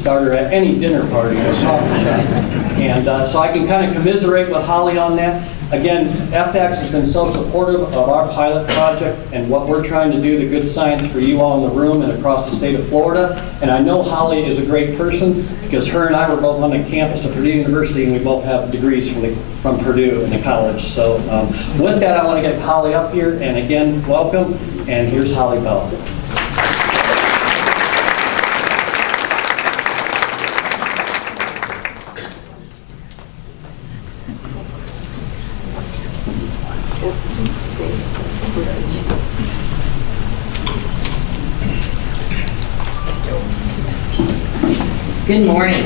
starter at any dinner party or coffee shop. And so I can kind of commiserate with Holly on that. Again, FX has been so supportive of our pilot project and what we're trying to do, the good science for you all in the room and across the state of Florida. And I know Holly is a great person because her and I were both on the campus of Purdue University, and we both have degrees from Purdue in the college. So with that, I want to get Holly up here, and again, welcome. And here's Holly Bell. Good morning.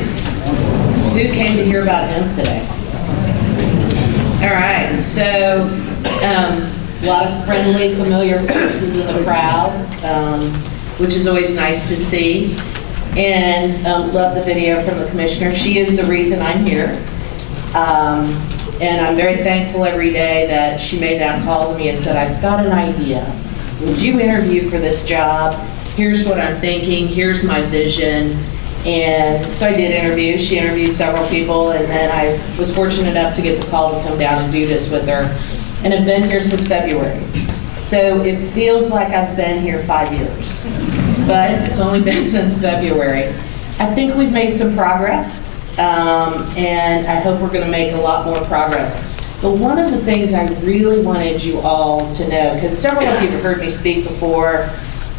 Who came to hear about hemp today? All right, so a lot of friendly, familiar faces in the crowd, which is always nice to see. And love the video from the commissioner. She is the reason I'm here. And I'm very thankful every day that she made that call to me and said, I've got an idea. Would you interview for this job? Here's what I'm thinking. Here's my vision. And so I did interview. She interviewed several people, and then I was fortunate enough to get the call to come down and do this with her. And I've been here since February. So it feels like I've been here 5 years, but it's only been since February. I think we've made some progress, and I hope we're going to make a lot more progress. But one of the things I really wanted you all to know, because several of you have heard me speak before,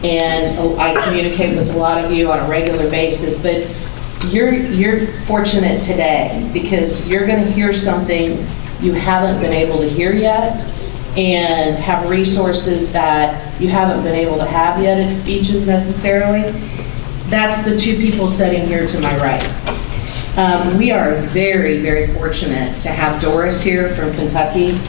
and I communicate with a lot of you on a regular basis, but you're fortunate today because you're going to hear something you haven't been able to hear yet and have resources that you haven't been able to have yet at speeches necessarily. That's the two people sitting here to my right. We are very, very fortunate to have Doris here from Kentucky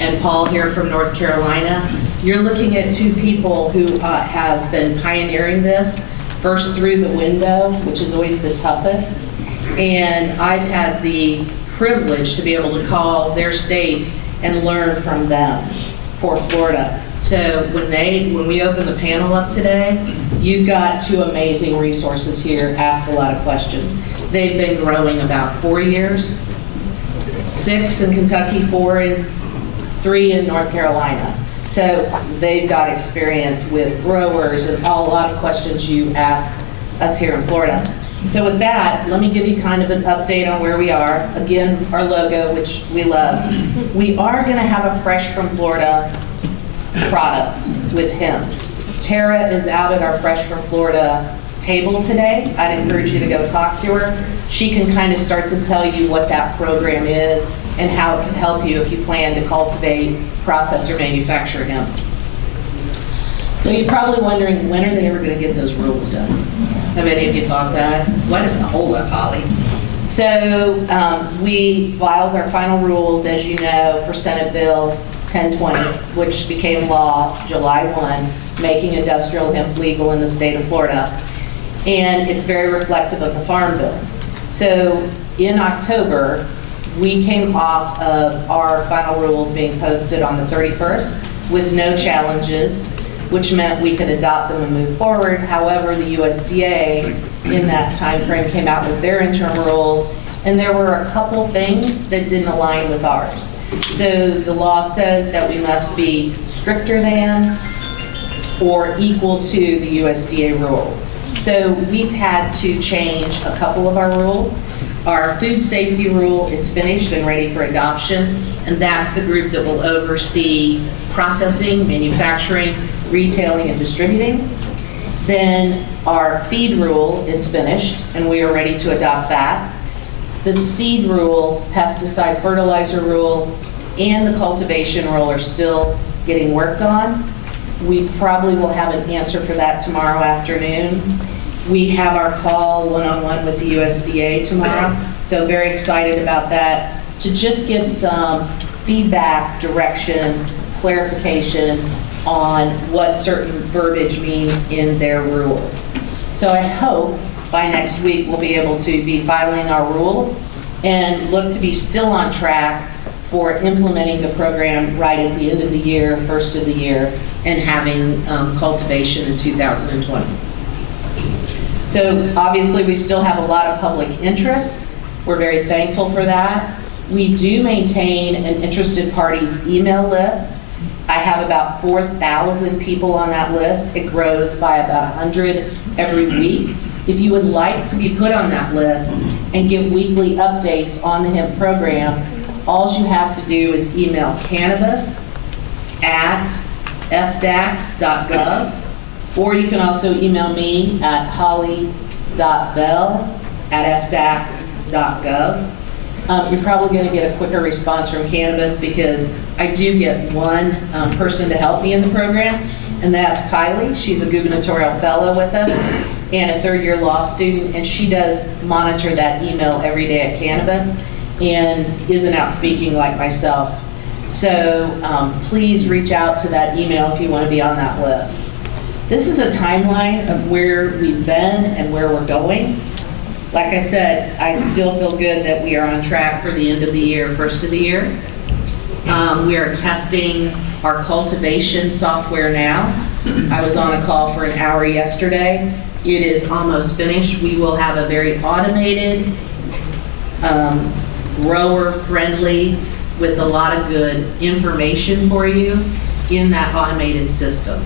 and Paul here from North Carolina. You're looking at two people who have been pioneering this, first through the window, which is always the toughest. And I've had the privilege to be able to call their states and learn from them for Florida. So when we open the panel up today, you've got two amazing resources here. Ask a lot of questions. They've been growing about 4 years, 6 in Kentucky, 3 in North Carolina. So they've got experience with growers and a lot of questions you ask us here in Florida. So with that, let me give you kind of an update on where we are. Again, our logo, which we love. We are going to have a Fresh from Florida product with hemp. Tara is out at our Fresh from Florida table today. I'd encourage you to go talk to her. She can kind of start to tell you what that program is and how it can help you if you plan to cultivate, process, or manufacture hemp. So you're probably wondering, when are they ever going to get those rules done? Have any of you thought that? What is the holdup, Holly? So we filed our final rules, as you know, for Senate Bill 1020, which became law July 1, making industrial hemp legal in the state of Florida. And it's very reflective of the Farm Bill. So in October, we came off of our final rules being posted on the 31st with no challenges, which meant we could adopt them and move forward. However, the USDA in that time frame came out with their interim rules, and there were a couple things that didn't align with ours. So the law says that we must be stricter than or equal to the USDA rules. So we've had to change a couple of our rules. Our food safety rule is finished and ready for adoption, and that's the group that will oversee processing, manufacturing, retailing, and distributing. Then our feed rule is finished, and we are ready to adopt that. The seed rule, pesticide fertilizer rule, and the cultivation rule are still getting worked on. We probably will have an answer for that tomorrow afternoon. We have our call one-on-one with the USDA tomorrow, so very excited about that, to just get some feedback, direction, clarification on what certain verbiage means in their rules. So I hope by next week we'll be able to be filing our rules and look to be still on track for implementing the program right at the end of the year, first of the year, and having cultivation in 2020. So obviously, we still have a lot of public interest. We're very thankful for that. We do maintain an interested parties email list. I have about 4,000 people on that list. It grows by about 100 every week. If you would like to be put on that list and get weekly updates on the hemp program, all you have to do is email cannabis@fdax.gov, or you can also email me at holly.bell@fdax.gov. You're probably going to get a quicker response from cannabis because I do get one person to help me in the program, and that's Kylie. She's a gubernatorial fellow with us and a third-year law student, and she does monitor that email every day at cannabis and isn't out speaking like myself. So please reach out to that email if you want to be on that list. This is a timeline of where we've been and where we're going. Like I said, I still feel good that we are on track for the end of the year, first of the year. We are testing our cultivation software now. I was on a call for an hour yesterday. It is almost finished. We will have a very automated, grower-friendly, with a lot of good information for you in that automated system.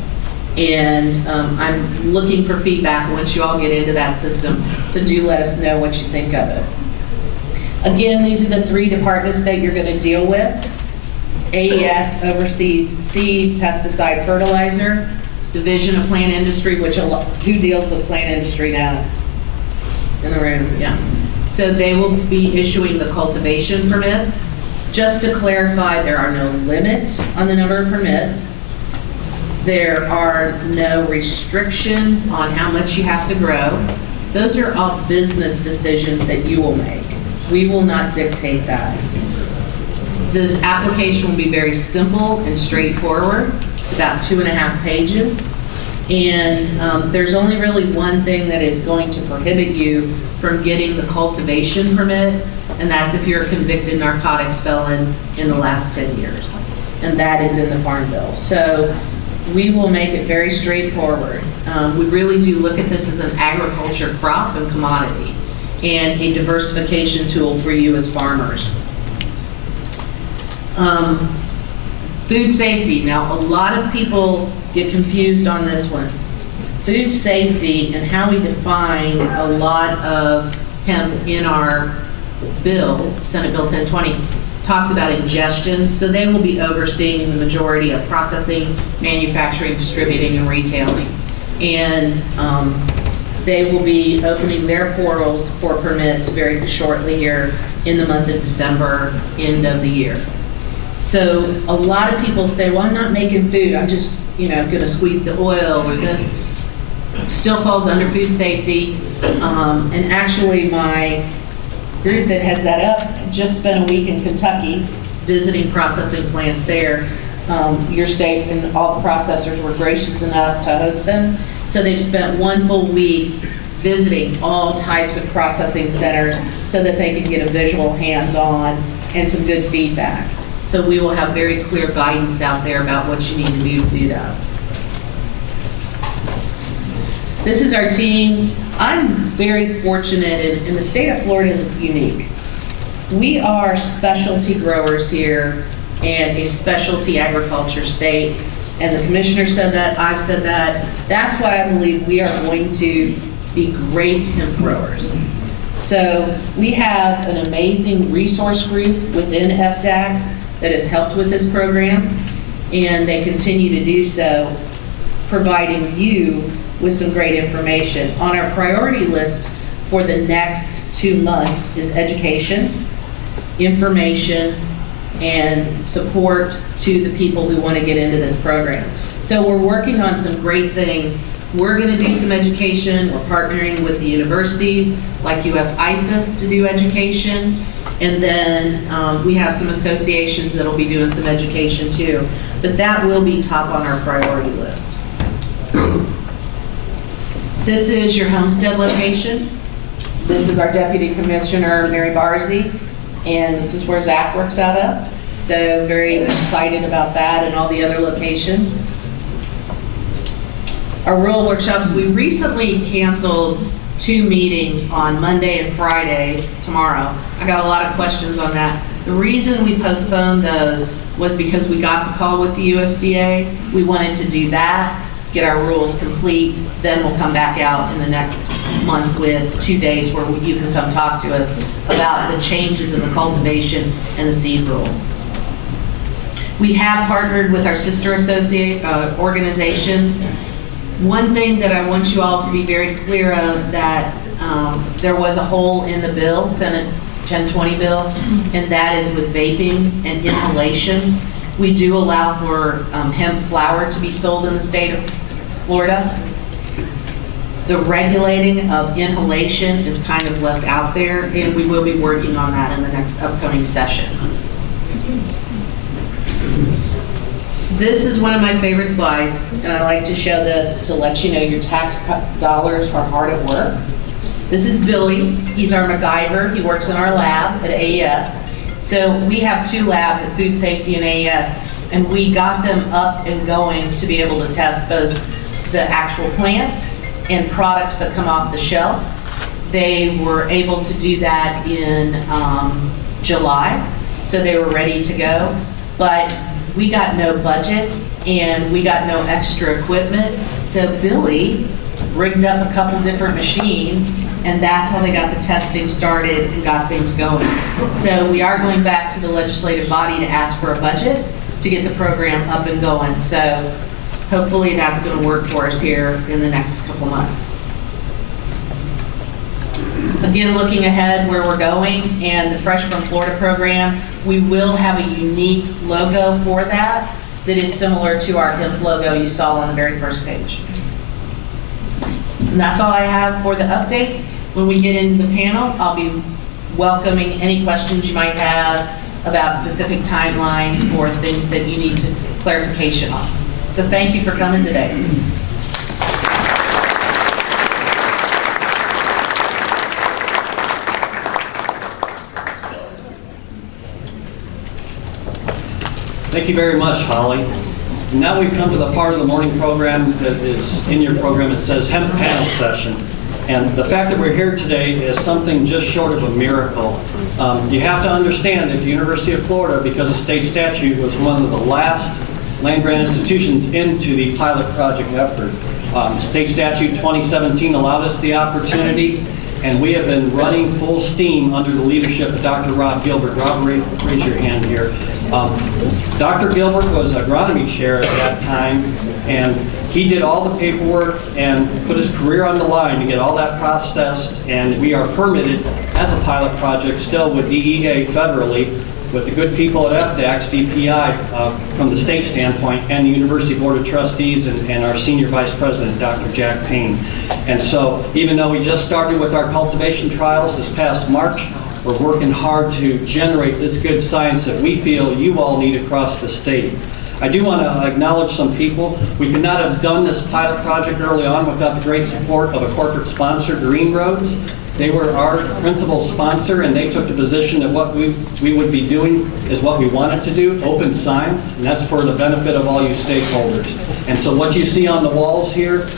And I'm looking for feedback once you all get into that system, so do let us know what you think of it. Again, these are the 3 departments that you're going to deal with. AES oversees seed, pesticide, fertilizer. Division of Plant Industry, who deals with plant industry now? In the room, yeah. So they will be issuing the cultivation permits. Just to clarify, there are no limits on the number of permits. There are no restrictions on how much you have to grow. Those are all business decisions that you will make. We will not dictate that. This application will be very simple and straightforward. It's about 2.5 pages. And there's only really one thing that is going to prohibit you from getting the cultivation permit, and that's if you're a convicted narcotics felon in the last 10 years. And that is in the Farm Bill. So we will make it very straightforward. We really do look at this as an agriculture crop and commodity and a diversification tool for you as farmers. Food safety. Now, a lot of people get confused on this one. Food safety and how we define a lot of hemp in our bill, Senate Bill 1020, talks about ingestion. So they will be overseeing the majority of processing, manufacturing, distributing, and retailing. And they will be opening their portals for permits very shortly here in the month of December, end of the year. So a lot of people say, well, I'm not making food. I'm just, going to squeeze the oil or this. Still falls under food safety. And actually my group that heads that up just spent a week in Kentucky visiting processing plants there. Your state and all the processors were gracious enough to host them. So they've spent 1 full week visiting all types of processing centers so that they can get a visual hands-on and some good feedback. So we will have very clear guidance out there about what you need to do that. This is our team. I'm very fortunate, and the state of Florida is unique. We are specialty growers here and a specialty agriculture state. And the commissioner said that, I've said that. That's why I believe we are going to be great hemp growers. So we have an amazing resource group within FDAX that has helped with this program, and they continue to do so, providing you with some great information. On our priority list for the next 2 months is education, information, and support to the people who want to get into this program. So we're working on some great things. We're going to do some education. We're partnering with the universities, like you have IFAS to do education. And then we have some associations that will be doing some education too. But that will be top on our priority list. This is your Homestead location. This is our Deputy Commissioner, Mary Barzy, and this is where Zach works out of. So very excited about that and all the other locations. Our rural workshops, we recently canceled 2 meetings on Monday and Friday tomorrow. I got a lot of questions on that. The reason we postponed those was because we got the call with the USDA. We wanted to do that, get our rules complete, then we'll come back out in the next month with 2 days where you can come talk to us about the changes in the cultivation and the seed rule. We have partnered with our sister organizations. One thing that I want you all to be very clear of, that there was a hole in the bill, Senate 1020 bill, and that is with vaping and inhalation. We do allow for hemp flower to be sold in the state of Florida. The regulating of inhalation is kind of left out there, and we will be working on that in the next upcoming session. This is one of my favorite slides, and I like to show this to let you know your tax dollars are hard at work. This is Billy. He's our MacGyver. He works in our lab at AES. So we have 2 labs at Food Safety and AES, and we got them up and going to be able to test both the actual plant and products that come off the shelf. They were able to do that in July, so they were ready to go. But we got no budget and we got no extra equipment. So Billy rigged up a couple different machines, and that's how they got the testing started and got things going. So we are going back to the legislative body to ask for a budget to get the program up and going. So hopefully that's going to work for us here in the next couple months. Again, looking ahead where we're going and the Fresh from Florida program, we will have a unique logo for that is similar to our hemp logo you saw on the very first page. And that's all I have for the updates. When we get into the panel, I'll be welcoming any questions you might have about specific timelines or things that you need to clarification on. So thank you for coming today. Thank you very much, Holly. Now we've come to the part of the morning program that is in your program. It says Hemp Panel Session. And the fact that we're here today is something just short of a miracle. You have to understand that the University of Florida, because of state statute, was one of the last land-grant institutions into the pilot project effort. State statute 2017 allowed us the opportunity, and we have been running full steam under the leadership of Dr. Rob Gilbert. Rob, raise your hand here. Dr. Gilbert was agronomy chair at that time, and he did all the paperwork and put his career on the line to get all that processed, and we are permitted as a pilot project still with DEA federally, with the good people at FDAX, DPI, from the state standpoint, and the University Board of Trustees and our Senior Vice President, Dr. Jack Payne. And so even though we just started with our cultivation trials this past March, we're working hard to generate this good science that we feel you all need across the state. I do want to acknowledge some people. We could not have done this pilot project early on without the great support of a corporate sponsor, Green Roads. They were our principal sponsor, and they took the position that what we would be doing is what we wanted to do, open science, and that's for the benefit of all you stakeholders. And so what you see on the walls here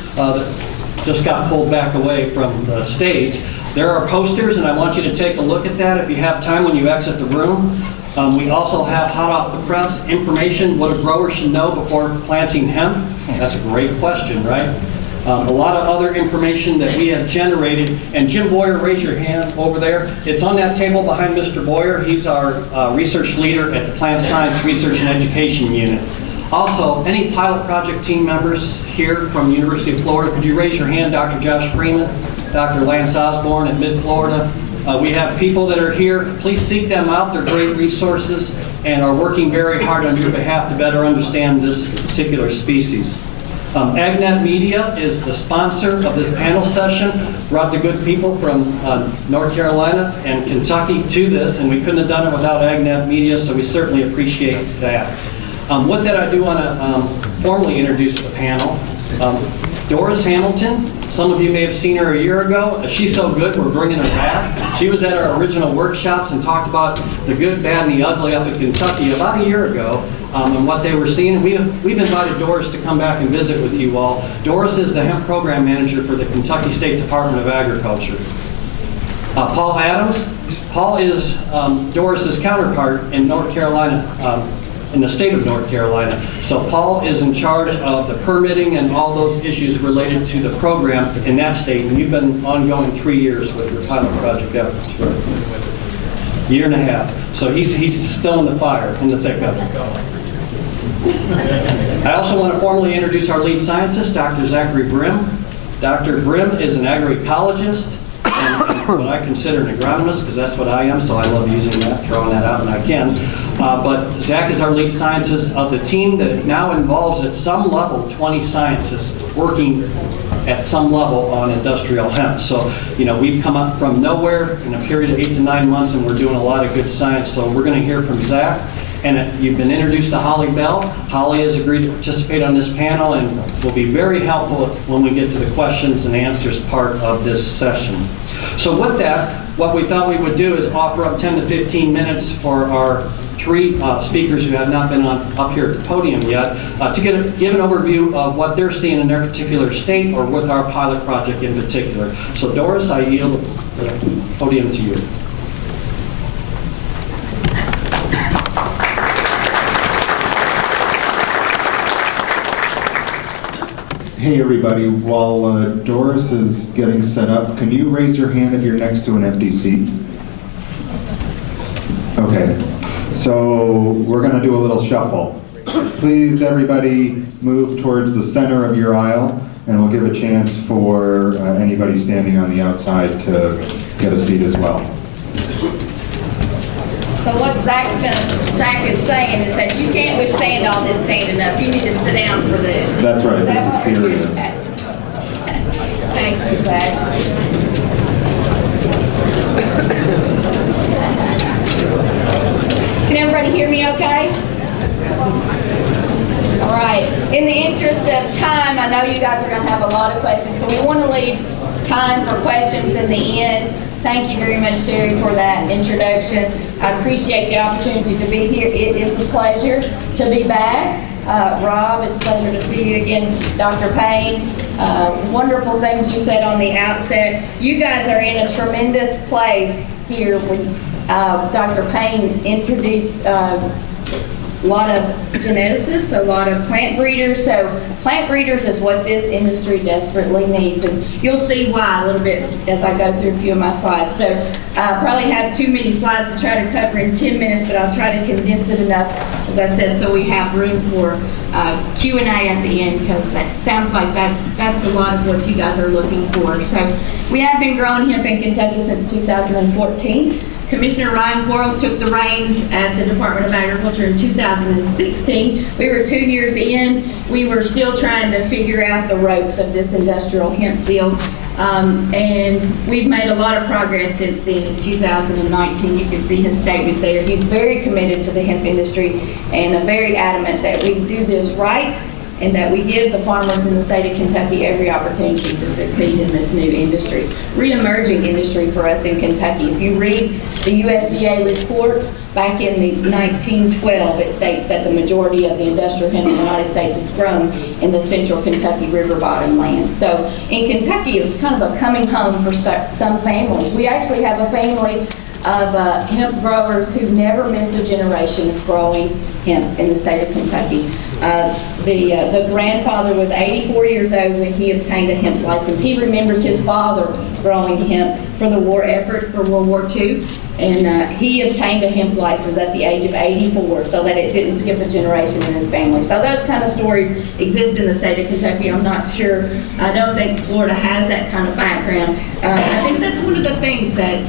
just got pulled back away from the stage. There are posters, and I want you to take a look at that if you have time when you exit the room. We also have hot off the press information, what a grower should know before planting hemp. That's a great question, right? A lot of other information that we have generated. And Jim Boyer, raise your hand over there. It's on that table behind Mr. Boyer. He's our research leader at the Plant Science Research and Education Unit. Also, any pilot project team members here from the University of Florida, could you raise your hand? Dr. Josh Freeman, Dr. Lance Osborne at Mid-Florida. We have people that are here. Please seek them out. They're great resources and are working very hard on your behalf to better understand this particular species. AgNet Media is the sponsor of this panel session. Brought the good people from North Carolina and Kentucky to this, and we couldn't have done it without AgNet Media, so we certainly appreciate that. With that, I do want to formally introduce the panel. Doris Hamilton, some of you may have seen her a year ago. She's so good, we're bringing her back. She was at our original workshops and talked about the good, bad, and the ugly up in Kentucky about a year ago, and what they were seeing. And we've invited Doris to come back and visit with you all. Doris is the hemp program manager for the Kentucky State Department of Agriculture. Paul Adams. Paul is Doris's counterpart in North Carolina, in the state of North Carolina. So Paul is in charge of the permitting and all those issues related to the program in that state. And you've been ongoing 3 years with your pilot project efforts, right? Year and a half. So he's still in the fire, in the thick of it. I also want to formally introduce our lead scientist, Dr. Zachary Brim. Dr. Brim is an agroecologist and what I consider an agronomist, because that's what I am, so I love using that, throwing that out when I can. But Zach is our lead scientist of the team that now involves at some level 20 scientists working at some level on industrial hemp. So, you know, we've come up from nowhere in a period of 8 to 9 months, and we're doing a lot of good science. So we're going to hear from Zach. And you've been introduced to Holly Bell. Holly has agreed to participate on this panel and will be very helpful when we get to the questions and answers part of this session. So with that, what we thought we would do is offer up 10 to 15 minutes for our 3 speakers who have not been up here at the podium yet to give an overview of what they're seeing in their particular state or with our pilot project in particular. So Doris, I yield the podium to you. Hey everybody, while Doris is getting set up, can you raise your hand if you're next to an empty seat? Okay, so we're going to do a little shuffle. Please everybody move towards the center of your aisle, and we'll give a chance for anybody standing on the outside to get a seat as well. So what Zach is saying is that you can't withstand all this standing up. You need to sit down for this. That's right, this is serious. Thank you, Zach. Can everybody hear me okay? All right. In the interest of time, I know you guys are going to have a lot of questions, so we want to leave time for questions in the end. Thank you very much, Terry, for that introduction. I appreciate the opportunity to be here. It is a pleasure to be back. Rob, it's a pleasure to see you again. Dr. Payne, wonderful things you said on the outset. You guys are in a tremendous place here when Dr. Payne introduced a lot of geneticists, a lot of plant breeders. So plant breeders is what this industry desperately needs. And you'll see why a little bit as I go through a few of my slides. So I probably have too many slides to try to cover in 10 minutes, but I'll try to condense it enough, as I said, so we have room for Q&A at the end, because that sounds like that's a lot of what you guys are looking for. So we have been growing hemp in Kentucky since 2014. Commissioner Ryan Quarles took the reins at the Department of Agriculture in 2016. We were 2 years in. We were still trying to figure out the ropes of this industrial hemp field. And we've made a lot of progress since then. In 2019, you can see his statement there. He's very committed to the hemp industry and very adamant that we do this right and that we give the farmers in the state of Kentucky every opportunity to succeed in this new industry, re-emerging industry for us in Kentucky. If you read the USDA reports back in the 1912, it states that the majority of the industrial hemp in the United States was grown in the central Kentucky river bottom land. So in Kentucky, it was kind of a coming home for some families. We actually have a family of hemp growers who never missed a generation of growing hemp in the state of Kentucky. The grandfather was 84 years old when he obtained a hemp license. He remembers his father growing hemp for the war effort for World War II, and he obtained a hemp license at the age of 84 so that it didn't skip a generation in his family. So those kind of stories exist in the state of Kentucky. I'm not sure, I don't think Florida has that kind of background. I think that's one of the things that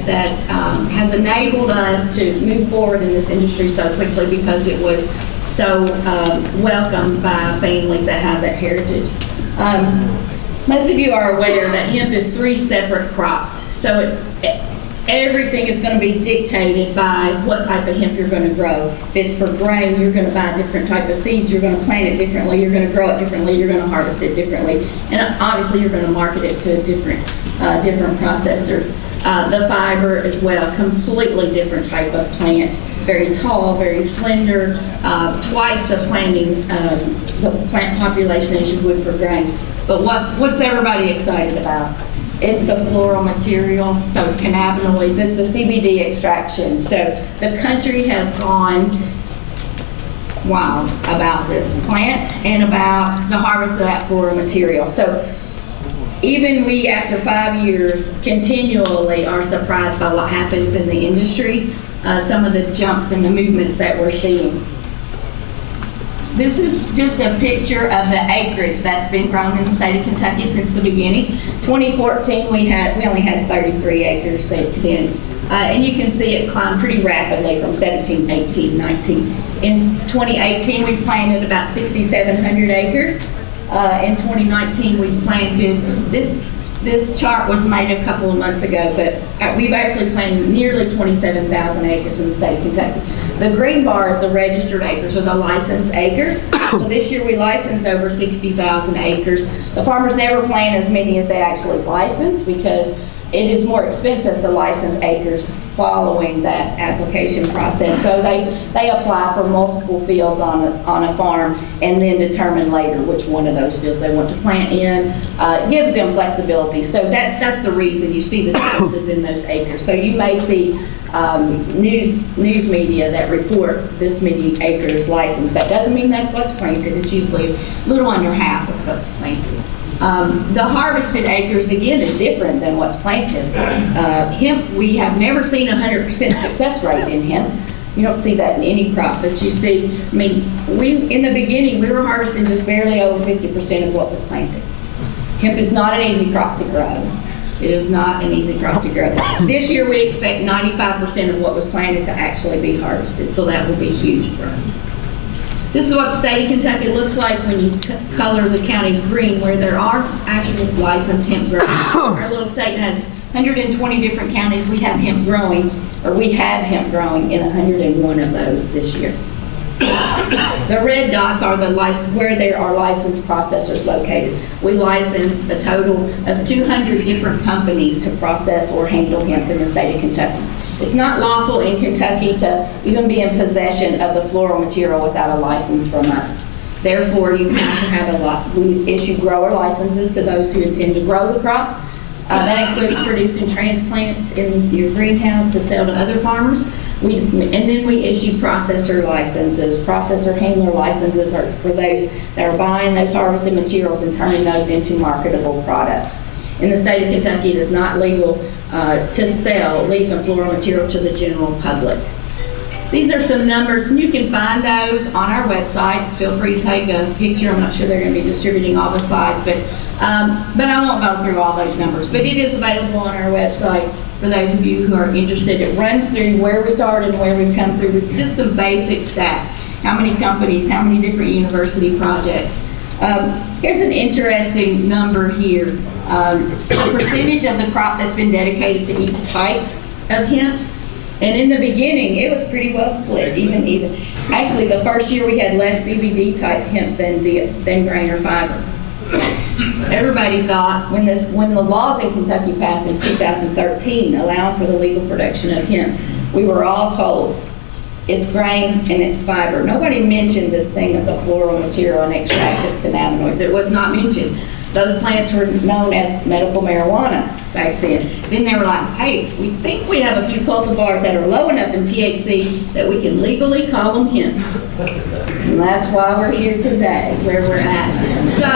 has enabled us to move forward in this industry so quickly, because it was so welcomed by families that have that heritage. Most of you are aware that hemp is 3 separate crops. So everything is going to be dictated by what type of hemp you're going to grow. If it's for grain, you're going to buy different type of seeds, you're going to plant it differently, you're going to grow it differently, you're going to harvest it differently, and obviously you're going to market it to different processors. The fiber as well, completely different type of plant, very tall, very slender, twice the plant population as you would for grain. But what's everybody excited about? It's the floral material, it's those cannabinoids, it's the CBD extraction. So the country has gone wild about this plant and about the harvest of that floral material. So even we, after 5 years, continually are surprised by what happens in the industry, some of the jumps and the movements that we're seeing. This is just a picture of the acreage that's been grown in the state of Kentucky since the beginning. 2014, we only had 33 acres then. And you can see it climb pretty rapidly from 17, 18, 19. In 2018, we planted about 6,700 acres. In 2019, we planted, this chart was made a couple of months ago, but we've actually planted nearly 27,000 acres in the state of Kentucky. The green bar is the registered acres, or the licensed acres. So this year we licensed over 60,000 acres. The farmers never plant as many as they actually license because it is more expensive to license acres following that application process. So they apply for multiple fields on a farm and then determine later which one of those fields they want to plant in. It gives them flexibility. So that's the reason you see the differences in those acres. So you may see news media that report this many acres licensed. That doesn't mean that's what's planted. It's usually a little under half of what's planted. The harvested acres, again, is different than what's planted. Hemp, we have never seen 100% success rate in hemp. You don't see that in any crop, but you see, I mean, in the beginning, we were harvesting just barely over 50% of what was planted. Hemp is not an easy crop to grow. It is not an easy crop to grow. This year, we expect 95% of what was planted to actually be harvested, so that will be huge for us. This is what the state of Kentucky looks like when you color the counties green, where there are actual licensed hemp growers. Our little state has 120 different counties. We have hemp growing, or we had hemp growing in 101 of those this year. The red dots are where there are licensed processors located. We license a total of 200 different companies to process or handle hemp in the state of Kentucky. It's not lawful in Kentucky to even be in possession of the floral material without a license from us. Therefore, you have to have we issue grower licenses to those who intend to grow the crop. That includes producing transplants in your greenhouse to sell to other farmers. And then we issue processor licenses. Processor handler licenses are for those that are buying those harvested materials and turning those into marketable products. In the state of Kentucky, it is not legal to sell leaf and floral material to the general public. These are some numbers, and you can find those on our website. Feel free to take a picture. I'm not sure they're going to be distributing all the slides, but I won't go through all those numbers. But it is available on our website for those of you who are interested. It runs through where we started and where we've come through with just some basic stats. How many companies, how many different university projects. Here's an interesting number here. The percentage of the crop that's been dedicated to each type of hemp. And in the beginning, it was pretty well split, even. Actually, the first year we had less CBD type hemp than grain or fiber. Everybody thought when the laws in Kentucky passed in 2013 allowing for the legal production of hemp, we were all told it's grain and it's fiber. Nobody mentioned this thing of the floral material and extracted cannabinoids. It was not mentioned. Those plants were known as medical marijuana back then. Then they were like, hey, we think we have a few cultivars that are low enough in THC that we can legally call them hemp. And that's why we're here today, where we're at. So,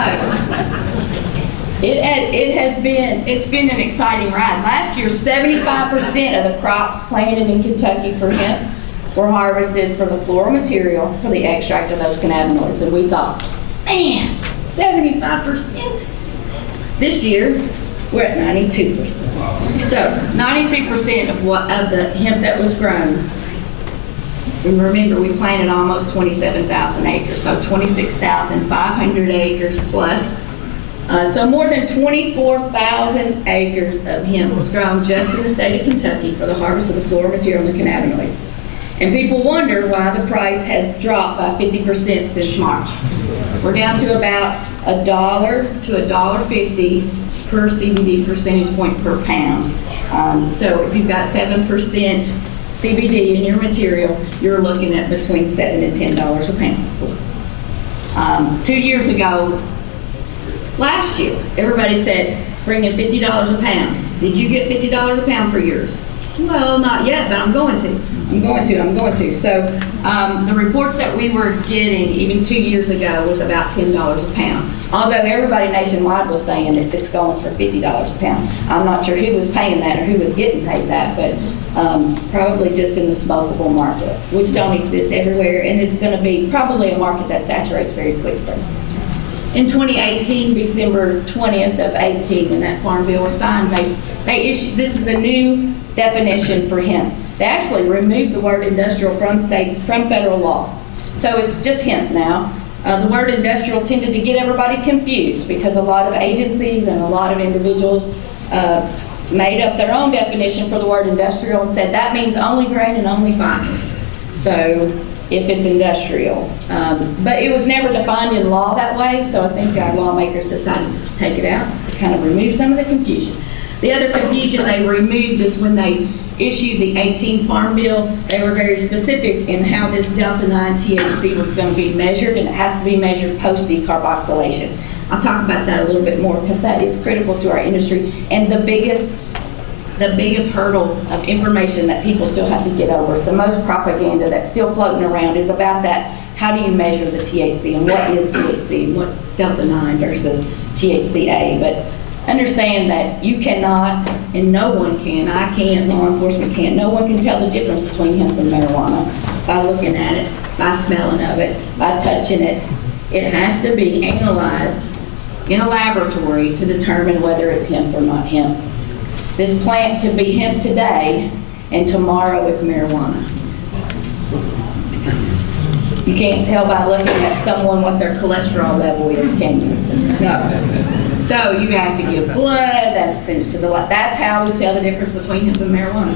it's been an exciting ride. Last year, 75% of the crops planted in Kentucky for hemp were harvested for the floral material, for the extract of those cannabinoids. And we thought, man, 75%. This year, we're at 92%. So 92% of the hemp that was grown, and remember we planted almost 27,000 acres, so 26,500 acres plus So more than 24,000 acres of hemp was grown just in the state of Kentucky for the harvest of the floral material and the cannabinoids. And people wonder why the price has dropped by 50% since March. We're down to about $1 to $1.50 per CBD percentage point per pound. So if you've got 7% CBD in your material, you're looking at between $7 and $10 a pound. 2 years ago, last year, everybody said, bring in $50 a pound. Did you get $50 a pound for yours? Well, not yet, but I'm going to. So the reports that we were getting even 2 years ago was about $10 a pound. Although everybody nationwide was saying that it's going for $50 a pound. I'm not sure who was paying that or who was getting paid that, but probably just in the smokable market, which don't exist everywhere, and it's going to be probably a market that saturates very quickly. In 2018, December 20th of 18, when that farm bill was signed, they issued, this is a new definition for hemp. They actually removed the word industrial from federal law. So it's just hemp now. The word industrial tended to get everybody confused because a lot of agencies and a lot of individuals made up their own definition for the word industrial and said that means only grain and only fiber. So if it's industrial. But it was never defined in law that way, so I think our lawmakers decided just to take it out to kind of remove some of the confusion. The other confusion they removed is when they issued the 18 Farm Bill, they were very specific in how this Delta-9 THC was going to be measured, and it has to be measured post-decarboxylation. I'll talk about that a little bit more because that is critical to our industry, and the biggest hurdle of information that people still have to get over, the most propaganda that's still floating around is about that, how do you measure the THC and what is THC and what's Delta-9 versus THCA, but understand that you cannot, and no one can, I can't, law enforcement can't, no one can tell the difference between hemp and marijuana by looking at it, by smelling of it, by touching it. It has to be analyzed in a laboratory to determine whether it's hemp or not hemp. This plant could be hemp today, and tomorrow it's marijuana. You can't tell by looking at someone what their cholesterol level is, can you? No. So you have to give blood, that's sent to the lab. That's how we tell the difference between hemp and marijuana.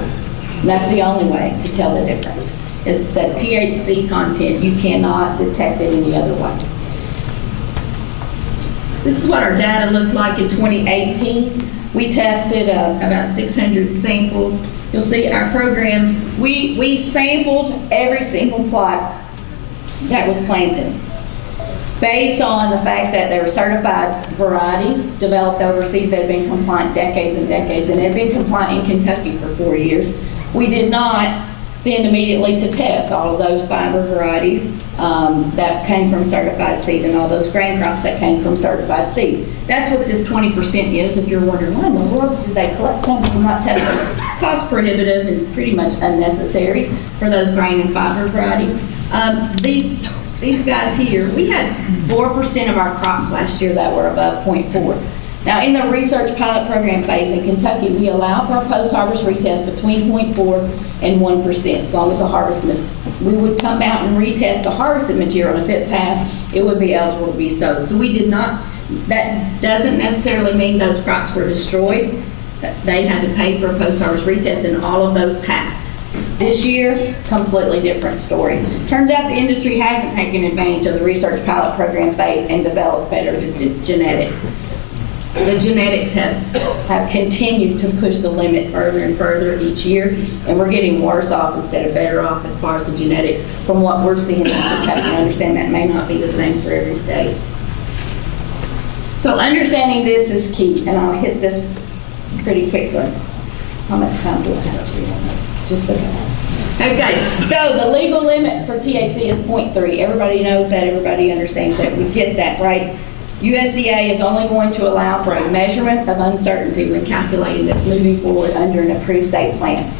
And that's the only way to tell the difference. Is the THC content, you cannot detect it any other way. This is what our data looked like in 2018. We tested about 600 samples. You'll see our program, we sampled every single plot that was planted based on the fact that they were certified varieties developed overseas that had been compliant decades and decades and had been compliant in Kentucky for 4 years. We did not send immediately to test all of those fiber varieties that came from certified seed and all those grain crops that came from certified seed. That's what this 20% is. If you're wondering, why in the world did they collect samples and not test them? Cost prohibitive and pretty much unnecessary for those grain and fiber varieties. These guys here, we had 4% of our crops last year that were above 0.4. Now, in the research pilot program phase in Kentucky, we allow for a post-harvest retest between 0.4 and 1%, as long as the harvested, we would come out and retest the harvested material, and if it passed, it would be eligible to be sold. So we did not, that doesn't necessarily mean those crops were destroyed. They had to pay for a post-harvest retest, and all of those passed. This year, completely different story. Turns out the industry hasn't taken advantage of the research pilot program phase and developed better genetics. The genetics have continued to push the limit further and further each year, and we're getting worse off instead of better off as far as the genetics from what we're seeing in Kentucky. I understand that may not be the same for every state. So understanding this is key, and I'll hit this pretty quickly. How much time do I have? Just a minute. Okay, so the legal limit for THC is 0.3. Everybody knows that, everybody understands that, we get that, right? USDA is only going to allow for a measurement of uncertainty when calculating this moving forward under an approved state plan.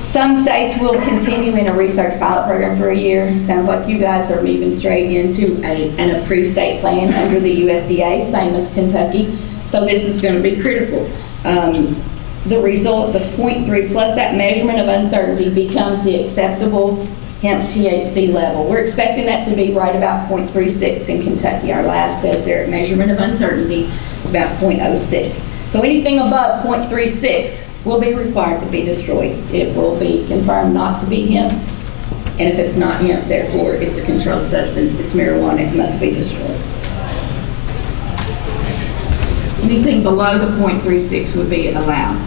Some states will continue in a research pilot program for a year. It sounds like you guys are moving straight into an approved state plan under the USDA, same as Kentucky. So this is going to be critical. The results of 0.3 plus that measurement of uncertainty becomes the acceptable hemp THC level. We're expecting that to be right about 0.36 in Kentucky. Our lab says their measurement of uncertainty is about 0.06. So anything above 0.36 will be required to be destroyed. It will be confirmed not to be hemp, and if it's not hemp, therefore it's a controlled substance, it's marijuana, it must be destroyed. Anything below the 0.36 would be allowed.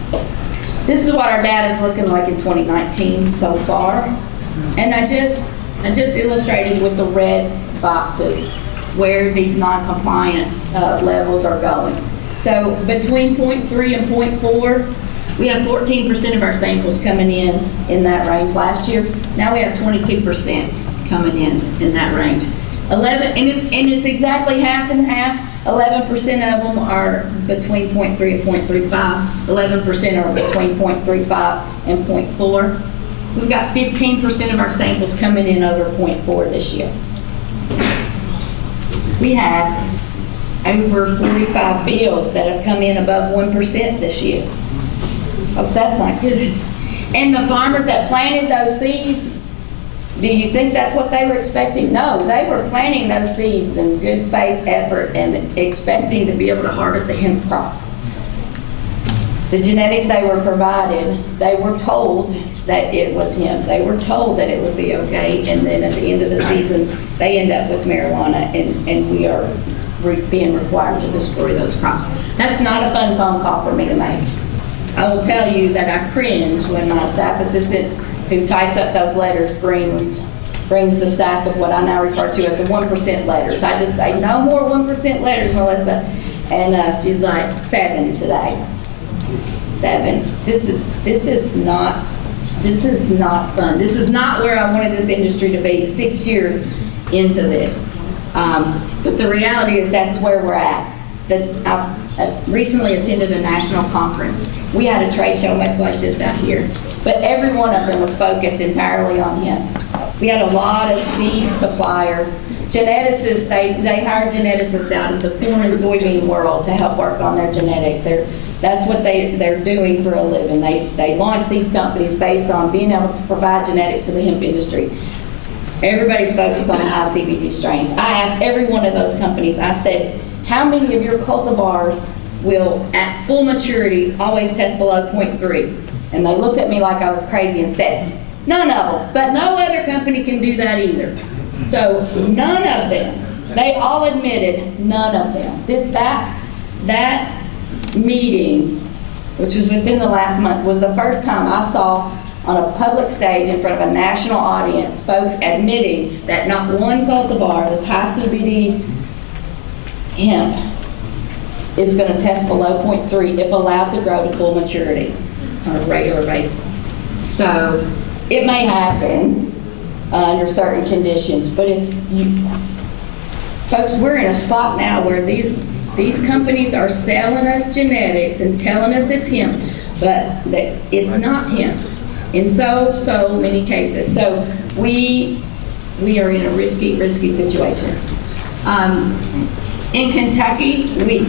This is what our data is looking like in 2019 so far. And I just illustrated with the red boxes where these non-compliant levels are going. So between 0.3 and 0.4, we have 14% of our samples coming in that range last year. Now we have 22% coming in that range. 11, and it's exactly half and half. 11% of them are between 0.3 and 0.35. 11% are between 0.35 and 0.4. We've got 15% of our samples coming in over 0.4 this year. We have over 45 fields that have come in above 1% this year. Folks, that's not good. And the farmers that planted those seeds, do you think that's what they were expecting? No, they were planting those seeds in good faith effort and expecting to be able to harvest the hemp crop. The genetics they were provided, they were told that it was hemp. They were told that it would be okay, and then at the end of the season, they end up with marijuana, and we are being required to destroy those crops. That's not a fun phone call for me to make. I will tell you that I cringe when my staff assistant who types up those letters brings the stack of what I now refer to as the 1% letters. I just say, no more 1% letters, Melissa. And she's like, 7 today. 7. This is not fun. This is not where I wanted this industry to be 6 years into this. But the reality is that's where we're at. I recently attended a national conference. We had a trade show much like this out here, but every one of them was focused entirely on hemp. We had a lot of seed suppliers, geneticists. They hired geneticists out of the corn and soybean world to help work on their genetics. That's what they're doing for a living. They launched these companies based on being able to provide genetics to the hemp industry. Everybody's focused on the high CBD strains. I asked every one of those companies, I said, how many of your cultivars will, at full maturity, always test below 0.3? And they looked at me like I was crazy and said, none of them. But no other company can do that either. So none of them. They all admitted none of them. Did that meeting, which was within the last month, was the first time I saw on a public stage in front of a national audience folks admitting that not one cultivar, this high CBD hemp, is going to test below 0.3 if allowed to grow to full maturity on a regular basis. So it may happen under certain conditions, but folks, we're in a spot now where these companies are selling us genetics and telling us it's hemp, but that it's not hemp in so many cases. So we are in a risky situation. In Kentucky,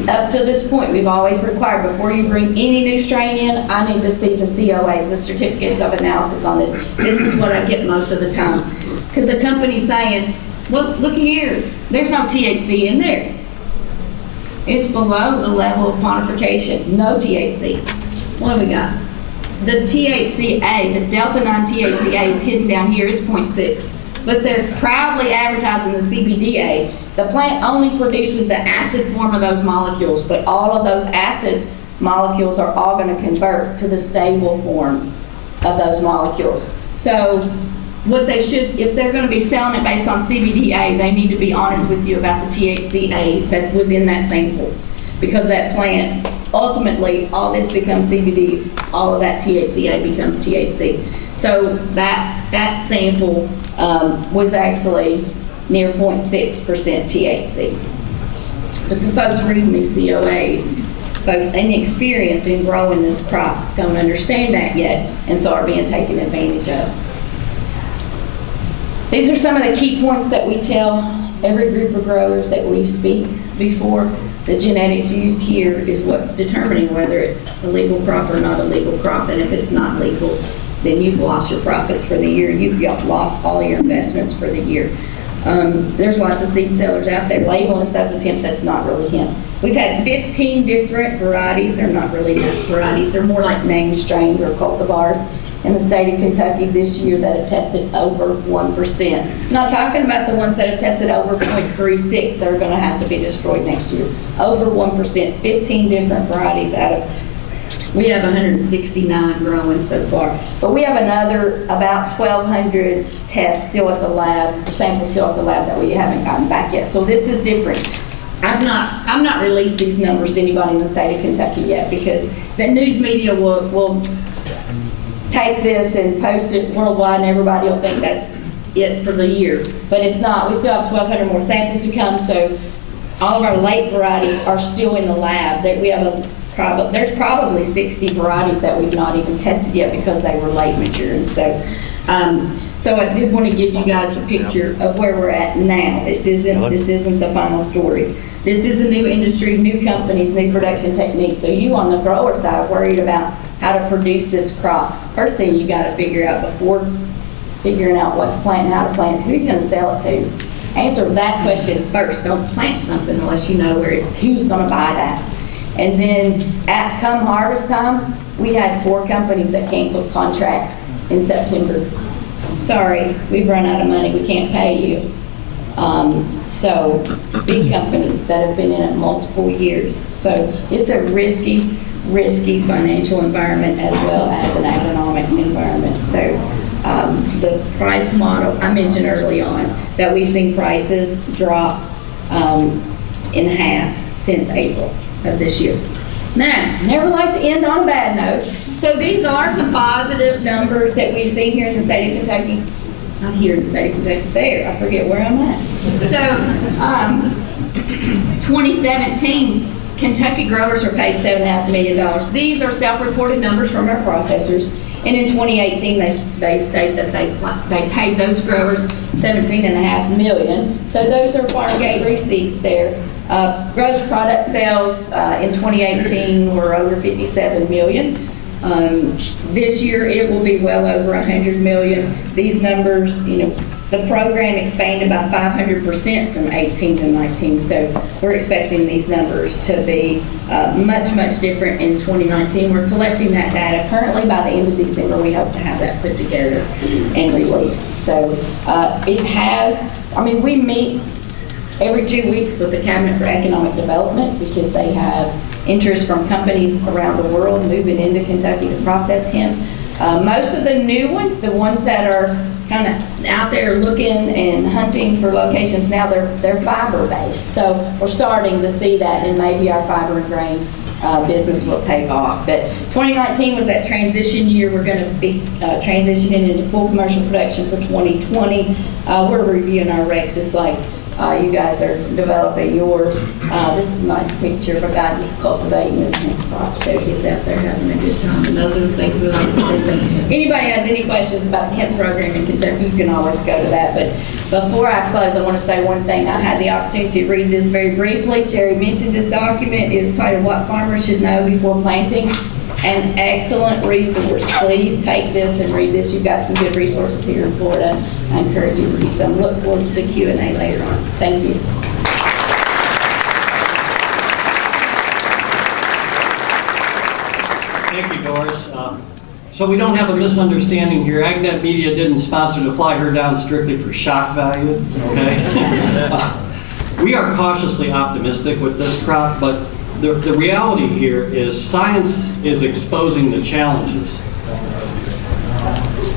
up to this point, we've always required, before you bring any new strain in, I need to see the COAs, the certificates of analysis on this. This is what I get most of the time. Because the company's saying, well, look here, there's no THC in there. It's below the level of quantification, no THC. What do we got? The THCA, the Delta-9 THCA is hidden down here, it's 0.6. But they're proudly advertising the CBDA. The plant only produces the acid form of those molecules, but all of those acid molecules are all going to convert to the stable form of those molecules. So what they should, if they're going to be selling it based on CBDA, they need to be honest with you about the THCA that was in that sample. Because that plant, ultimately, all this becomes CBD, all of that THCA becomes THC. So that sample was actually near 0.6% THC. But the folks reading these COAs, folks inexperienced in growing this crop, don't understand that yet, and so are being taken advantage of. These are some of the key points that we tell every group of growers that we speak before. The genetics used here is what's determining whether it's a legal crop or not a legal crop, and if it's not legal, then you've lost your profits for the year. You've lost all your investments for the year. There's lots of seed sellers out there labeling stuff as hemp that's not really hemp. We've had 15 different varieties. They're not really varieties. They're more like named strains or cultivars in the state of Kentucky this year that have tested over 1%. I'm not talking about the ones that have tested over 0.36 that are going to have to be destroyed next year. Over 1%, 15 different varieties out of, we have 169 growing so far. But we have another about 1,200 tests still at the lab, samples still at the lab that we haven't gotten back yet. So this is different. I've not released these numbers to anybody in the state of Kentucky yet because the news media will take this and post it worldwide and everybody will think that's it for the year. But it's not. We still have 1,200 more samples to come, so all of our late varieties are still in the lab. We have there's probably 60 varieties that we've not even tested yet because they were late maturing. So I did want to give you guys a picture of where we're at now. This isn't the final story. This is a new industry, new companies, new production techniques. So you on the grower side worried about how to produce this crop. First thing you got to figure out before figuring out what to plant and how to plant, who you're going to sell it to. Answer that question first. Don't plant something unless you know who's going to buy that. And then come harvest time, we had 4 companies that canceled contracts in September. Sorry, we've run out of money, we can't pay you. So big companies that have been in it multiple years. So it's a risky financial environment as well as an agronomic environment. So the price model, I mentioned early on that we've seen prices drop in half since April of this year. Now, never like to end on a bad note. So these are some positive numbers that we've seen here in the state of Kentucky. Not here in the state of Kentucky, there. I forget where I'm at. So 2017, Kentucky growers were paid $7.5 million. These are self-reported numbers from our processors. And in 2018, they state that they paid those growers $17.5 million. So those are farm gate receipts there. Gross product sales in 2018 were over $57 million. This year it will be well over $100 million. These numbers, the program expanded by 500% from 18 to 19. So we're expecting these numbers to be much different in 2019. We're collecting that data currently. By the end of December, we hope to have that put together and released. So we meet every 2 weeks with the Cabinet for Economic Development because they have interest from companies around the world moving into Kentucky to process hemp. Most of the new ones, the ones that are kind of out there looking and hunting for locations now, they're fiber-based. So we're starting to see that, and maybe our fiber and grain business will take off. But 2019 was that transition year. We're going to be transitioning into full commercial production for 2020. We're reviewing our regs just like you guys are developing yours. This is a nice picture of a guy just cultivating his hemp crop, so he's out there having a good time, and those are the things we like to see. But anybody has any questions about the hemp program in Kentucky, you can always go to that. But before I close, I want to say one thing. I had the opportunity to read this very briefly. Jerry mentioned this document. It is titled What Farmers Should Know Before Planting. An excellent resource. Please take this and read this. You've got some good resources here in Florida. I encourage you to use them. Look forward to the Q&A later on. Thank you. Thank you, Doris. So we don't have a misunderstanding here. AgNet Media didn't sponsor to fly her down strictly for shock value, okay? We are cautiously optimistic with this crop, but the reality here is science is exposing the challenges.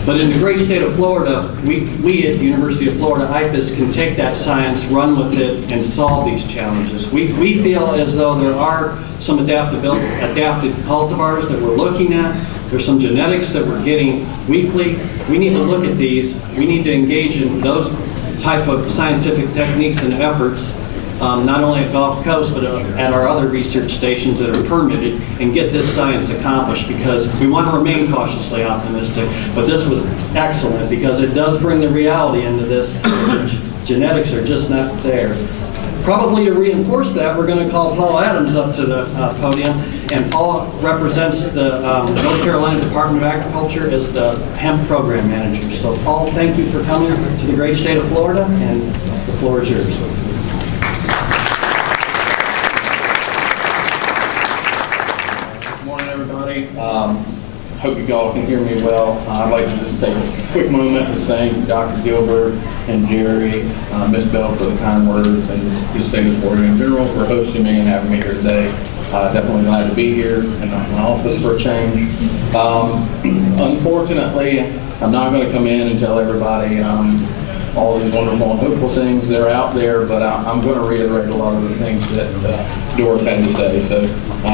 But in the great state of Florida, we at the University of Florida, IFAS, can take that science, run with it, and solve these challenges. We feel as though there are some adapted cultivars that we're looking at. There's some genetics that we're getting weekly. We need to look at these. We need to engage in those type of scientific techniques and efforts, not only at Gulf Coast, but at our other research stations that are permitted, and get this science accomplished, because we want to remain cautiously optimistic. But this was excellent because it does bring the reality into this. Genetics are just not there. probably to reinforce that, we're going to call Paul Adams up to the podium. And Paul represents the North Carolina Department of Agriculture as the Hemp Program Manager. So Paul, thank you for coming to the great state of Florida, and the floor is yours. Good morning, everybody. Hope you all can hear me well. I'd like to just take a quick moment to thank Dr. Gilbert and Jerry, Ms. Bell for the kind words, and the state of Florida in general for hosting me and having me here today. Definitely glad to be here in my office for a change. Unfortunately, I'm not going to come in and tell everybody all these wonderful and hopeful things that are out there, but I'm going to reiterate a lot of the things that Doris had to say. So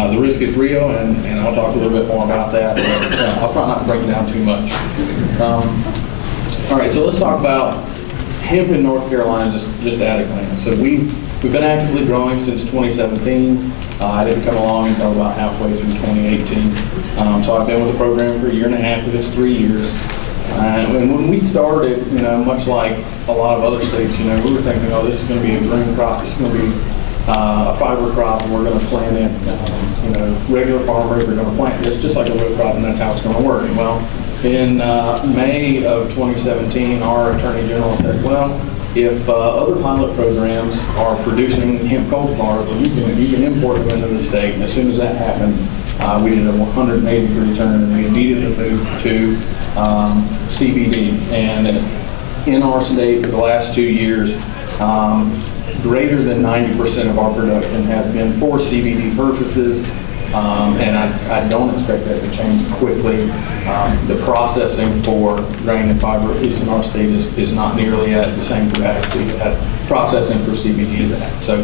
the risk is real, and I'll talk a little bit more about that, but I'll try not to break it down too much. All right, so let's talk about hemp in North Carolina just at a glance. So we've been actively growing since 2017. I didn't come along until about halfway through 2018. So I've been with the program for a year and a half, of it's 3 years. And when we started, much like a lot of other states, we were thinking, oh, this is going to be a green crop, this is going to be a fiber crop, and we're going to plant it. Regular farmers are going to plant this just like a row crop, and that's how it's going to work. Well, in May of 2017, our Attorney General said, well, if other pilot programs are producing hemp cultivars, well, you can import them into the state. And as soon as that happened, we did a 180-degree turn, and we immediately moved to CBD. And in our state for the last 2 years, greater than 90% of our production has been for CBD purposes, and I don't expect that to change quickly. The processing for grain and fiber, at least in our state, is not nearly at the same capacity that processing for CBD is at. So,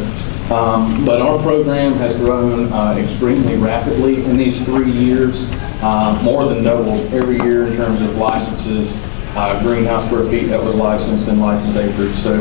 but our program has grown extremely rapidly in these 3 years, more than doubled every year in terms of licenses, greenhouse square feet that was licensed, and licensed acreage. So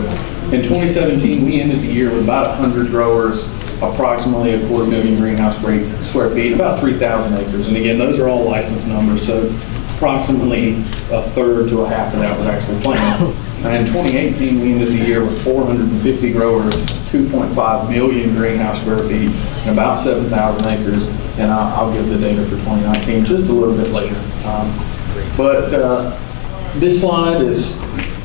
in 2017, we ended the year with about 100 growers, approximately 250,000 greenhouse square feet, about 3,000 acres. And again, those are all licensed numbers, so approximately a third to a half of that was actually planted. And in 2018, we ended the year with 450 growers, 2.5 million greenhouse square feet, and about 7,000 acres. And I'll give the data for 2019 just a little bit later. But this slide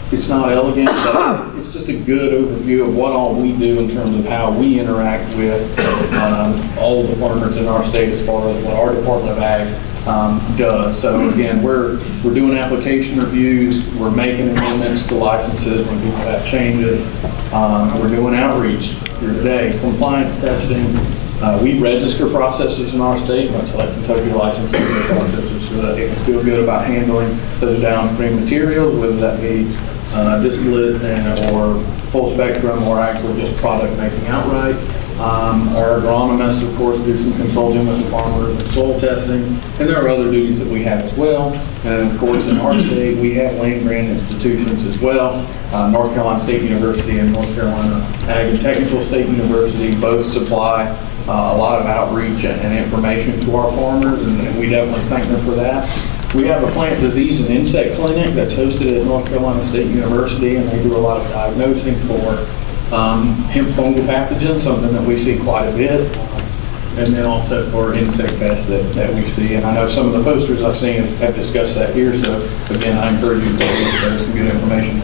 it's not elegant, but it's just a good overview of what all we do in terms of how we interact with all the farmers in our state as far as what our Department of Ag does. So again, we're doing application reviews, we're making amendments to licenses when people have changes, we're doing outreach here today, compliance testing. We register processes in our state, much like Kentucky licensing processes, so that they can feel good about handling those downstream materials, whether that be distillate or full spectrum, or actually just product making outright. Our agronomists, of course, do some consulting with the farmers and soil testing, and there are other duties that we have as well. And of course, in our state, we have land grant institutions as well. North Carolina State University and North Carolina Ag and Technical State University both supply a lot of outreach and information to our farmers, and we definitely thank them for that. We have a plant disease and insect clinic that's hosted at North Carolina State University, and they do a lot of diagnosing for hemp fungal pathogens, something that we see quite a bit, and then also for insect pests that we see. And I know some of the posters I've seen have discussed that here, so again, I encourage you to look at those and get information.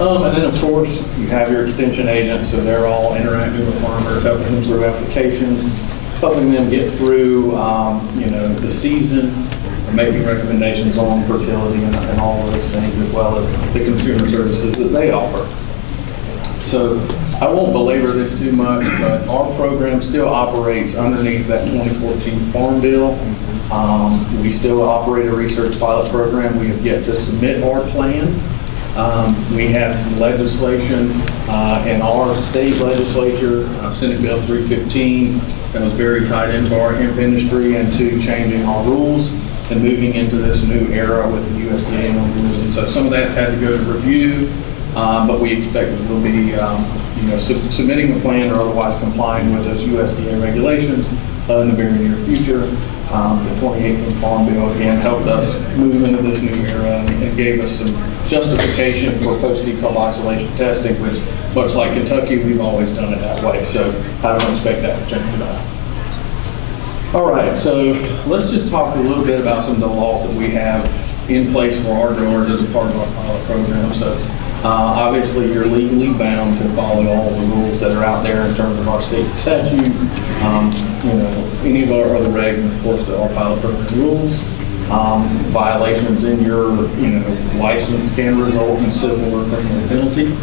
And then of course, you have your extension agents, so they're all interacting with farmers, helping them through applications, helping them get through the season, making recommendations on fertility and all of those things, as well as the consumer services that they offer. So I won't belabor this too much, but our program still operates underneath that 2014 Farm Bill. We still operate a research pilot program. We have yet to submit our plan. We have some legislation in our state legislature, Senate Bill 315, that was very tied into our hemp industry and to changing our rules and moving into this new era with the USDA rules. And so some of that's had to go to review, but we expect that we'll be submitting a plan or otherwise complying with those USDA regulations in the very near future. The 2018 Farm Bill, again, helped us move into this new era and gave us some justification for post-decarboxylation testing, which, much like Kentucky, we've always done it that way. So I don't expect that to change tonight. All right, so let's just talk a little bit about some of the laws that we have in place for our growers as a part of our pilot program. So obviously, you're legally bound to follow all the rules that are out there in terms of our state statute, any of our other regs, and of course, our pilot program rules. Violations in your, license can result in civil or criminal penalty.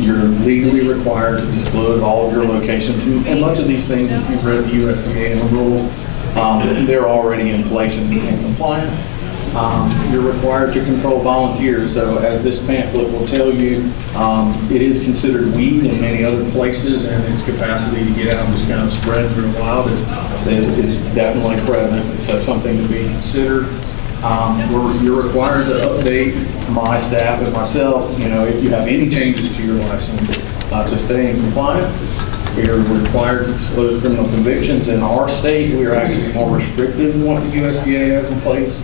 You're legally required to disclose all of your locations, and much of these things, if you've read the USDA and the rules, they're already in place and being compliant. You're required to control volunteers, so as this pamphlet will tell you, it is considered weed in many other places, and its capacity to get out and just kind of spread through the wild is definitely present, so something to be considered. You're required to update my staff and myself, if you have any changes to your license to stay in compliance. You're required to disclose criminal convictions. In our state, we are actually more restrictive than what the USDA has in place.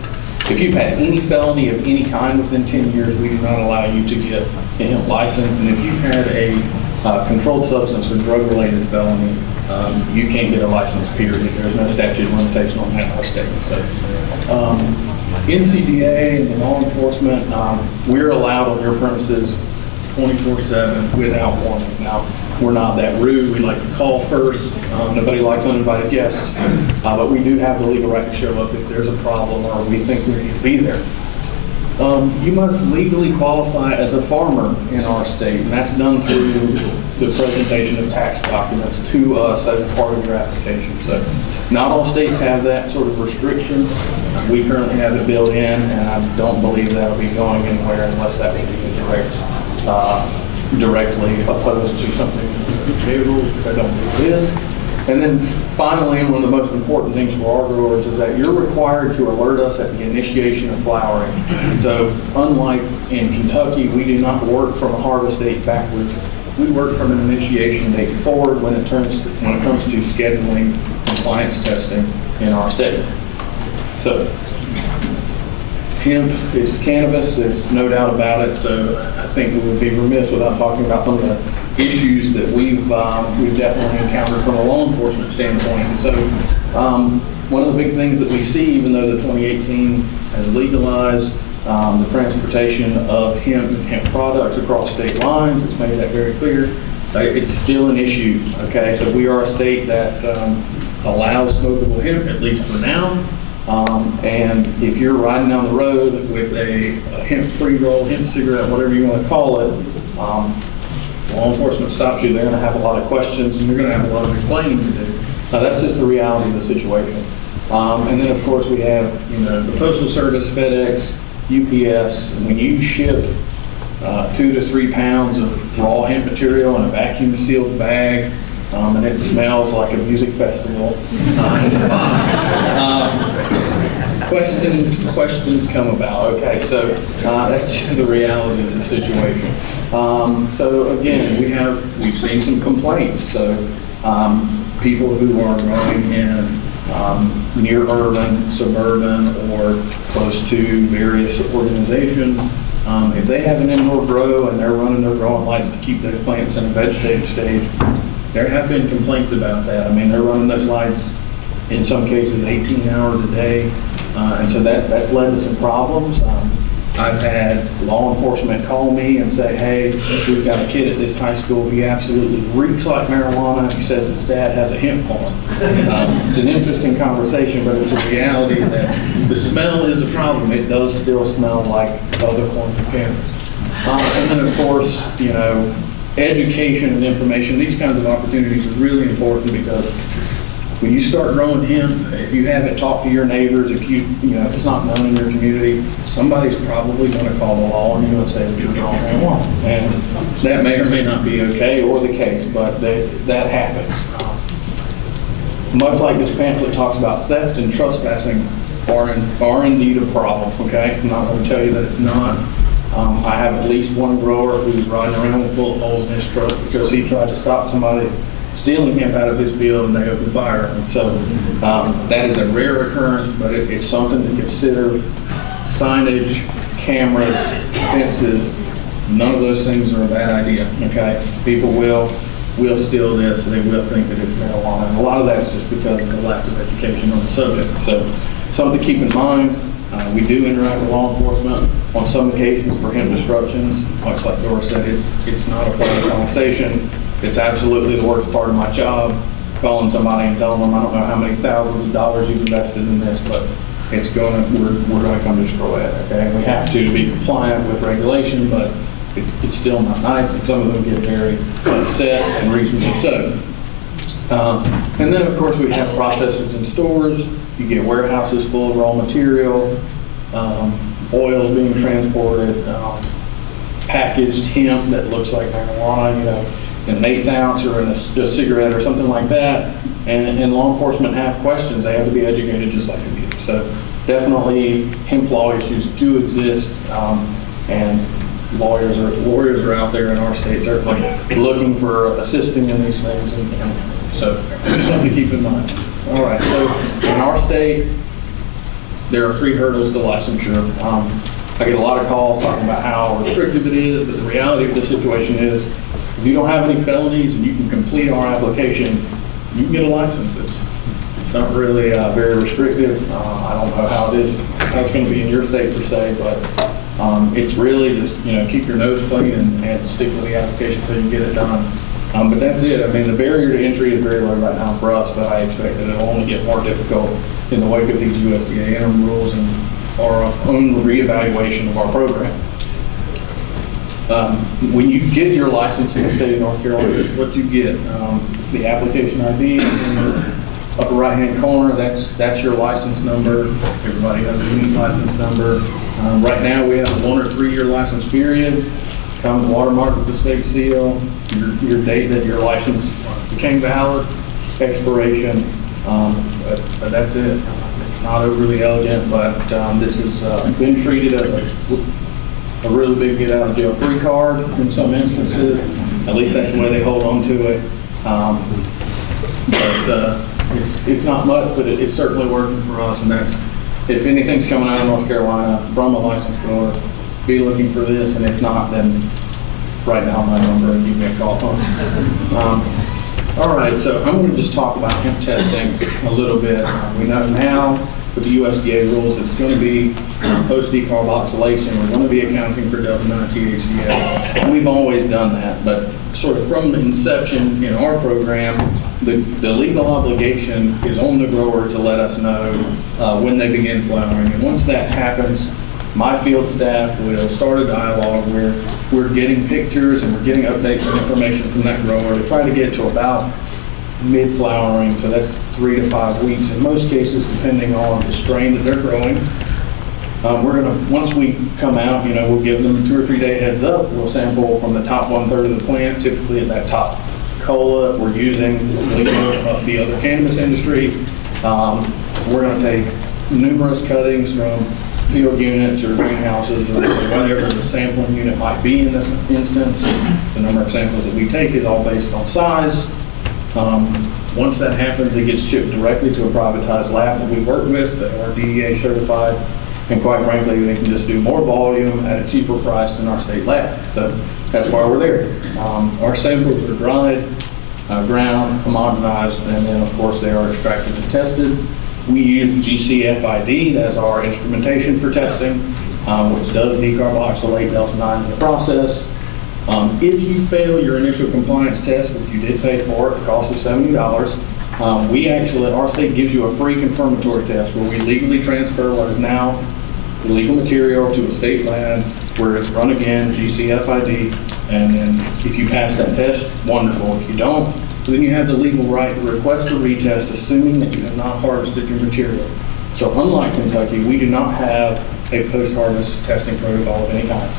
If you've had any felony of any kind within 10 years, we do not allow you to get a hemp license. And if you've had a controlled substance or drug-related felony, you can't get a license, period. There's no statute of limitation on that in our state. So, NCDA and law enforcement, we're allowed on your premises 24/7 without warning. Now, we're not that rude. We like to call first. Nobody likes uninvited guests, but we do have the legal right to show up if there's a problem or we think we need to be there. You must legally qualify as a farmer in our state, and that's done through the presentation of tax documents to us as a part of your application. So not all states have that sort of restriction. We currently have it built in, and I don't believe that'll be going anywhere unless that will be directly opposed to something favorable, which I don't believe it is. And then finally, and one of the most important things for our growers is that you're required to alert us at the initiation of flowering. So unlike in Kentucky, we do not work from a harvest date backwards. We work from an initiation date forward when it comes to scheduling compliance testing in our state. So hemp is cannabis, there's no doubt about it, so I think we would be remiss without talking about some of the issues that we've definitely encountered from a law enforcement standpoint. And so one of the big things that we see, even though the 2018 has legalized the transportation of hemp and hemp products across state lines, it's made that very clear, it's still an issue, okay? So we are a state that allows smokable hemp, at least for now. And if you're riding down the road with a hemp pre-roll, hemp cigarette, whatever you want to call it, law enforcement stops you, they're going to have a lot of questions and you're going to have a lot of explaining to do. That's just the reality of the situation. And then of course we have, the Postal Service, FedEx, UPS, and when you ship 2 to 3 pounds of raw hemp material in a vacuum sealed bag, and it smells like a music festival in the box. Questions come about. Okay, so that's just the reality of the situation. So again, we've seen some complaints. So people who are growing in near urban, suburban, or close to various organizations, if they have an indoor grow and they're running their growing lights to keep those plants in a vegetative stage, there have been complaints about that. I mean, they're running those lights in some cases 18 hours a day, and so that's led to some problems. I've had law enforcement call me and say, hey, we've got a kid at this high school, he absolutely reeks like marijuana, he says his dad has a hemp farm. It's an interesting conversation, but it's a reality that the smell is a problem. It does still smell like other forms of cannabis. And then of course, education and information, these kinds of opportunities are really important because when you start growing hemp, if you haven't talked to your neighbors, if if it's not known in your community, somebody's probably going to call the law on you and say that you're growing marijuana. And that may or may not be okay or the case, but that happens. Much like this pamphlet talks about, theft and trespassing are indeed a problem, okay? I'm not going to tell you that it's not. I have at least one grower who's riding around with bullet holes in his truck because he tried to stop somebody stealing hemp out of his field and they opened fire. And so that is a rare occurrence, but it's something to consider signage, cameras, fences, none of those things are a bad idea, okay? People will steal this, they will think that it's marijuana, and a lot of that's just because of the lack of education on the subject. So something to keep in mind, we do interact with law enforcement on some occasions for hemp disruptions. Much like Dora said, it's not a pleasant conversation. It's absolutely the worst part of my job, calling somebody and telling them, I don't know how many thousands of dollars you've invested in this, but we're going to come destroy it, okay? We have to be compliant with regulation, but it's still not nice, and some of them get very upset, and reasonably so. And then, of course, we have processors in stores. You get warehouses full of raw material, oils being transported, packaged hemp that looks like marijuana, you know, in an 1/8 ounce or in a cigarette or something like that. And law enforcement have questions. They have to be educated just like we do. So definitely hemp law issues do exist, and lawyers are out there in our state certainly looking for assisting in these things, and so something to keep in mind. All right, so in our state, there are 3 hurdles to licensure. I get a lot of calls talking about how restrictive it is, but the reality of the situation is, if you don't have any felonies and you can complete our application, you can get a license. It's not really very restrictive. I don't know how it's going to be in your state per se, but it's really just, you know, keep your nose clean and stick with the application until you get it done. But that's it. I mean, the barrier to entry is very low right now for us, but I expect that it'll only get more difficult in the wake of these USDA interim rules and our own reevaluation of our program. When you get your license in the state of North Carolina, this is what you get. The application ID is in the upper right-hand corner. That's your license number. Everybody has a unique license number. Right now, we have a 1 or 3 year license period. Comes watermarked with the state seal, your date that your license became valid, expiration, but that's it. It's not overly elegant, but this has been treated as a really big get out of jail free card in some instances. At least that's the way they hold on to it. But it's not much, but it's certainly working for us, and that's, if anything's coming out of North Carolina from a licensed grower, be looking for this, and if not, then write down my number and give me a call. All right, so I'm going to just talk about hemp testing a little bit. We know now with the USDA rules, it's going to be post-decarboxylation. We're going to be accounting for delta-9 THCA. And we've always done that, but sort of from the inception in our program, the legal obligation is on the grower to let us know when they begin flowering. And once that happens, my field staff will start a dialogue where we're getting pictures and we're getting updates and information from that grower to try to get to about mid-flowering, so that's 3 to 5 weeks in most cases, depending on the strain that they're growing. Once we come out, you know, we'll give them a 2 or 3 day heads up. We'll sample from the top 1/3 of the plant, typically at that top cola. If we're using the other cannabis industry, we're going to take numerous cuttings from field units or greenhouses or whatever the sampling unit might be in this instance. The number of samples that we take is all based on size. Once that happens, it gets shipped directly to a privatized lab that we work with that are DEA certified, and quite frankly, they can just do more volume at a cheaper price than our state lab. So that's why we're there. Our samples are dried, ground, homogenized, and then of course they are extracted and tested. We use GCFID as our instrumentation for testing, which does decarboxylate delta-9 in the process. If you fail your initial compliance test, which you did pay for, it costs us $70. Our state gives you a free confirmatory test where we legally transfer what is now illegal material to a state lab where it's run again, GCFID, and then if you pass that test, wonderful. If you don't, then you have the legal right to request a retest, assuming that you have not harvested your material. So unlike Kentucky, we do not have a post-harvest testing protocol of any kind.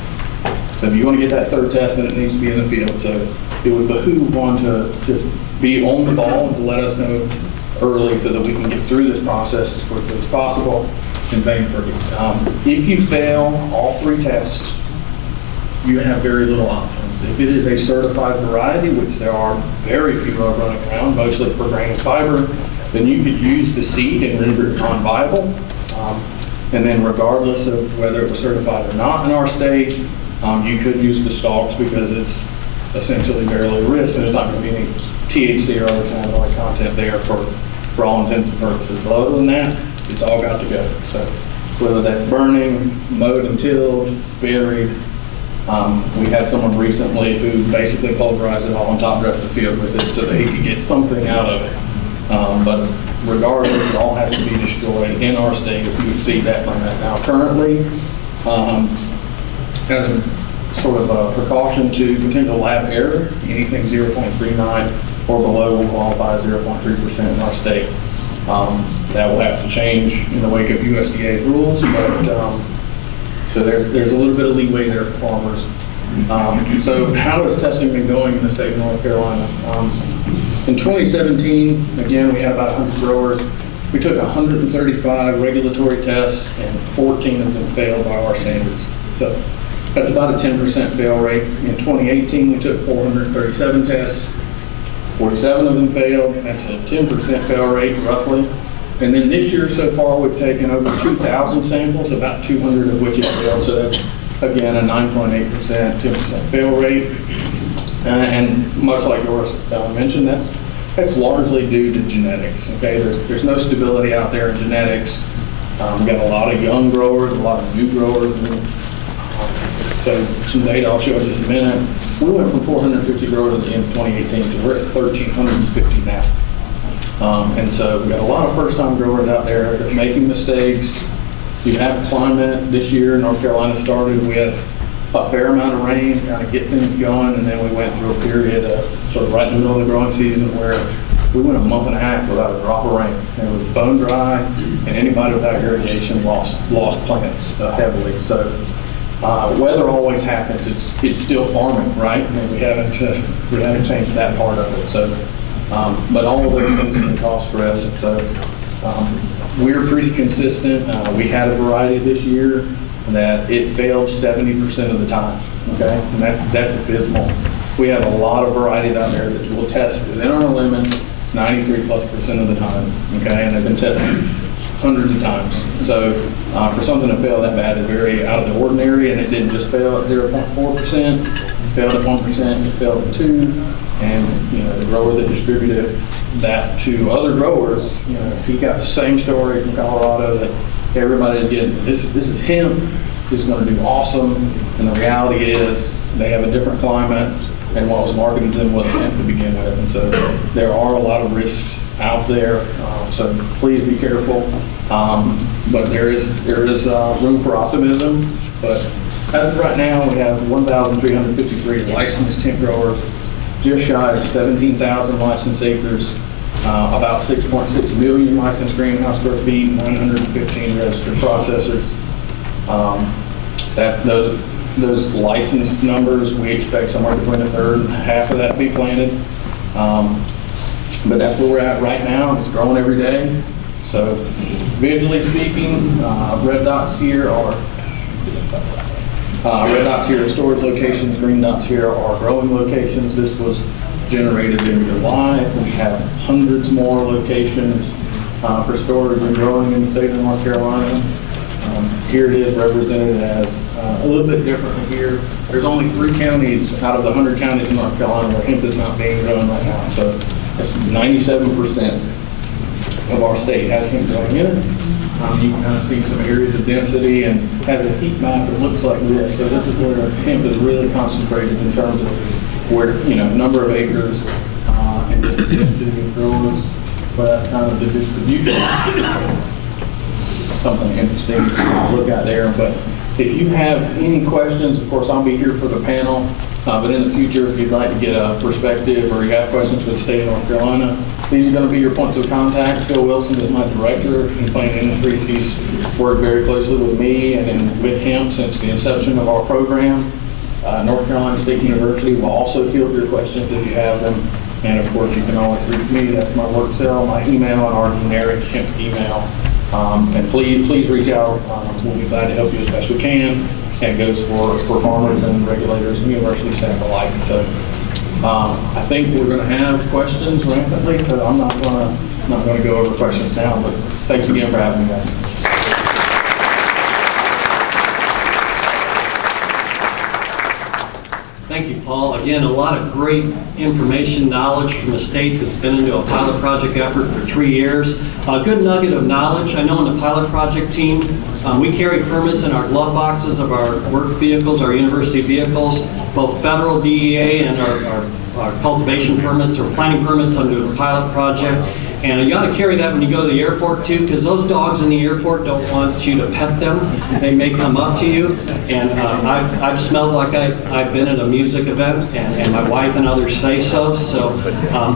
So if you want to get that 3rd test, then it needs to be in the field. So it would behoove one to just be on the ball and to let us know early so that we can get through this process as quickly as possible and bang for it. If you fail all 3 tests, you have very little options. If it is a certified variety, which there are very few of running around, mostly for grain and fiber, then you could use the seed and render it non-viable. And then regardless of whether it was certified or not in our state, you could use the stalks because it's essentially very low risk and there's not going to be any THC or other cannabinoid content there for all intents and purposes. But other than that, it's all got to go. So whether that's burning, mowed and tilled, buried, we had someone recently who basically pulverized it all and top dressed the field with it so that he could get something out of it. But regardless, it all has to be destroyed in our state if you exceed that limit. Now currently, as a sort of a precaution to potential lab error, anything 0.39 or below will qualify as 0.3% in our state. That will have to change in the wake of USDA's rules, but so there's a little bit of leeway there for farmers. So how has testing been going in the state of North Carolina? In 2017, again, we had about 100 growers. We took 135 regulatory tests and 14 of them failed by our standards. So that's about a 10% fail rate. In 2018, we took 437 tests. 47 of them failed. That's a 10% fail rate, roughly. And then this year so far, we've taken over 2,000 samples, about 200 of which have failed. So that's, again, a 9.8%, 10% fail rate. And much like Doris mentioned, that's largely due to genetics. Okay, there's no stability out there in genetics. We've got a lot of young growers, a lot of new growers. So some data I'll show in just a minute. We went from 450 growers at the end of 2018 to we're at 1,350 now. And so we've got a lot of first-time growers out there that are making mistakes. You have climate this year. North Carolina started with a fair amount of rain, kind of get things going, and then we went through a period of sort of right in the middle of the growing season where we went a month and a half without a drop of rain. And it was bone dry, and anybody without irrigation lost plants heavily. So weather always happens. It's still farming, right? I mean, we haven't changed that part of it. So, but all of those things can cause stress. And so we're pretty consistent. We had a variety this year that it failed 70% of the time. Okay, and that's abysmal. We have a lot of varieties out there that will test within our limit 93+% of the time. Okay, and they've been tested hundreds of times. So for something to fail that bad is very out of the ordinary, and it didn't just fail at 0.4%, failed at 1%, it failed at 2%, and the grower that distributed that to other growers, he got the same stories in Colorado that everybody's getting. This is hemp, this is going to do awesome, and the reality is they have a different climate, and what was marketed to them wasn't hemp to begin with, and so there are a lot of risks out there, so please be careful. But there is room for optimism. But as of right now, we have 1,353 licensed hemp growers, just shy of 17,000 licensed acres, about 6.6 million licensed greenhouse square feet, 915 registered processors. Those licensed numbers, we expect somewhere between a third and half of that to be planted. But that's where we're at right now. It's growing every day. So visually speaking, red dots here are storage locations. Green dots here are growing locations. This was generated in July. We have hundreds more locations for storage and growing in the state of North Carolina. Here it is represented as a little bit differently here. There's only 3 counties out of the 100 counties in North Carolina where hemp is not being grown right now. So that's 97% of our state has hemp growing in it. You can kind of see some areas of density, and has a heat map that looks like this. So this is where hemp is really concentrated in terms of where, number of acres and just the density of growers. But that's kind of the distribution. Something interesting to look at there. But if you have any questions, of course, I'll be here for the panel. But in the future, if you'd like to get a perspective or you have questions for the state of North Carolina, these are going to be your points of contact. Phil Wilson is my director in plant industries. He's worked very closely with me and with hemp since the inception of our program. North Carolina State University will also field your questions if you have them. And of course, you can always reach me. That's my work cell, my email, and our generic hemp email. And please reach out. We'll be glad to help you as best we can. That goes for farmers and regulators and university staff alike. So I think we're going to have questions rampantly. So I'm not going to go over questions now. But thanks again for having me, guys. Paul. Again, a lot of great information, knowledge from the state that's been into a pilot project effort for 3 years. A good nugget of knowledge. I know on the pilot project team, we carry permits in our glove boxes of our work vehicles, our university vehicles, both federal DEA and our cultivation permits or planting permits under the pilot project. And you ought to carry that when you go to the airport too, because those dogs in the airport don't want you to pet them. They may come up to you. And I've smelled like I've been at a music event, and my wife and others say so. So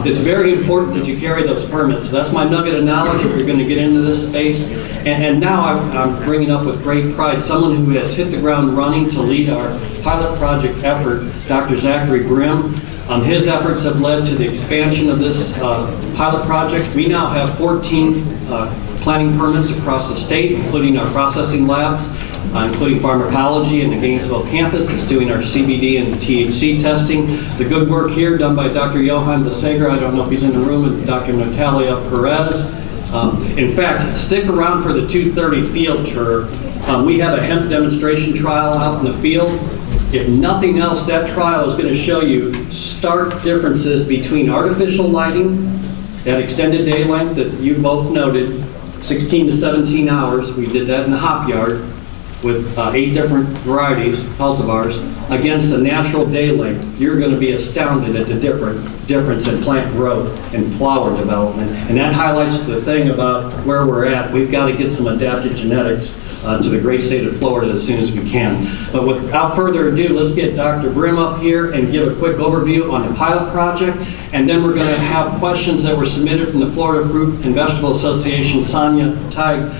it's very important that you carry those permits. So that's my nugget of knowledge if you're going to get into this space. And now I'm bringing up with great pride someone who has hit the ground running to lead our pilot project effort, Dr. Zachary Grimm. His efforts have led to the expansion of this pilot project. We now have 14 planting permits across the state, including our processing labs, including pharmacology and the Gainesville campus that's doing our CBD and THC testing. The good work here done by Dr. Johan DeSager, I don't know if he's in the room, and Dr. Natalia Perez. In fact, stick around for the 2:30 field tour. We have a hemp demonstration trial out in the field. If nothing else, that trial is going to show you stark differences between artificial lighting, that extended day length that you both noted, 16 to 17 hours. We did that in the hop yard with 8 different varieties, cultivars, against the natural day length. You're going to be astounded at the difference in plant growth and flower development. And that highlights the thing about where we're at. We've got to get some adapted genetics to the great state of Florida as soon as we can. But without further ado, let's get Dr. Grimm up here and give a quick overview on the pilot project. And then we're going to have questions that were submitted from the Florida Fruit and Vegetable Association. Sonia Teig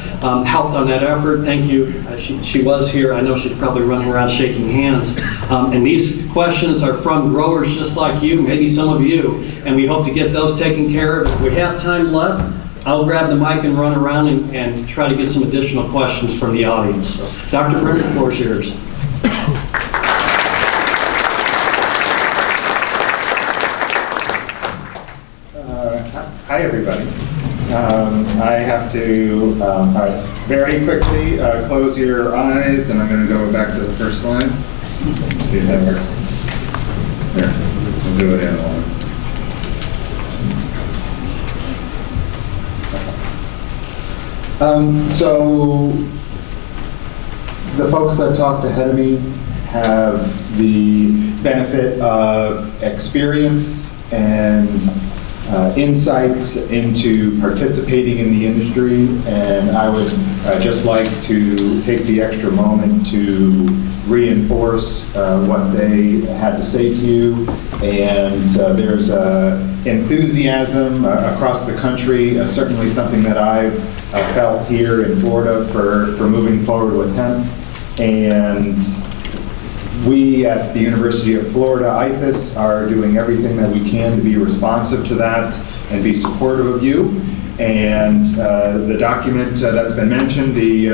helped on that effort. Thank you. She was here. I know she's probably running around shaking hands. And these questions are from growers just like you, maybe some of you, and we hope to get those taken care of. If we have time left, I'll grab the mic and run around and try to get some additional questions from the audience. So, Dr. Grimm, the floor is yours. Hi, everybody. I have to very quickly close your eyes, and I'm going to go back to the first slide. See if that works. There, we'll do it in one. So the folks that talked ahead of me have the benefit of experience and insights into participating in the industry, and I would just like to take the extra moment to reinforce what they had to say to you. And there's enthusiasm across the country, certainly something that I've felt here in Florida for moving forward with hemp. And we at the University of Florida, IFAS, are doing everything that we can to be responsive to that and be supportive of you. And the document that's been mentioned, the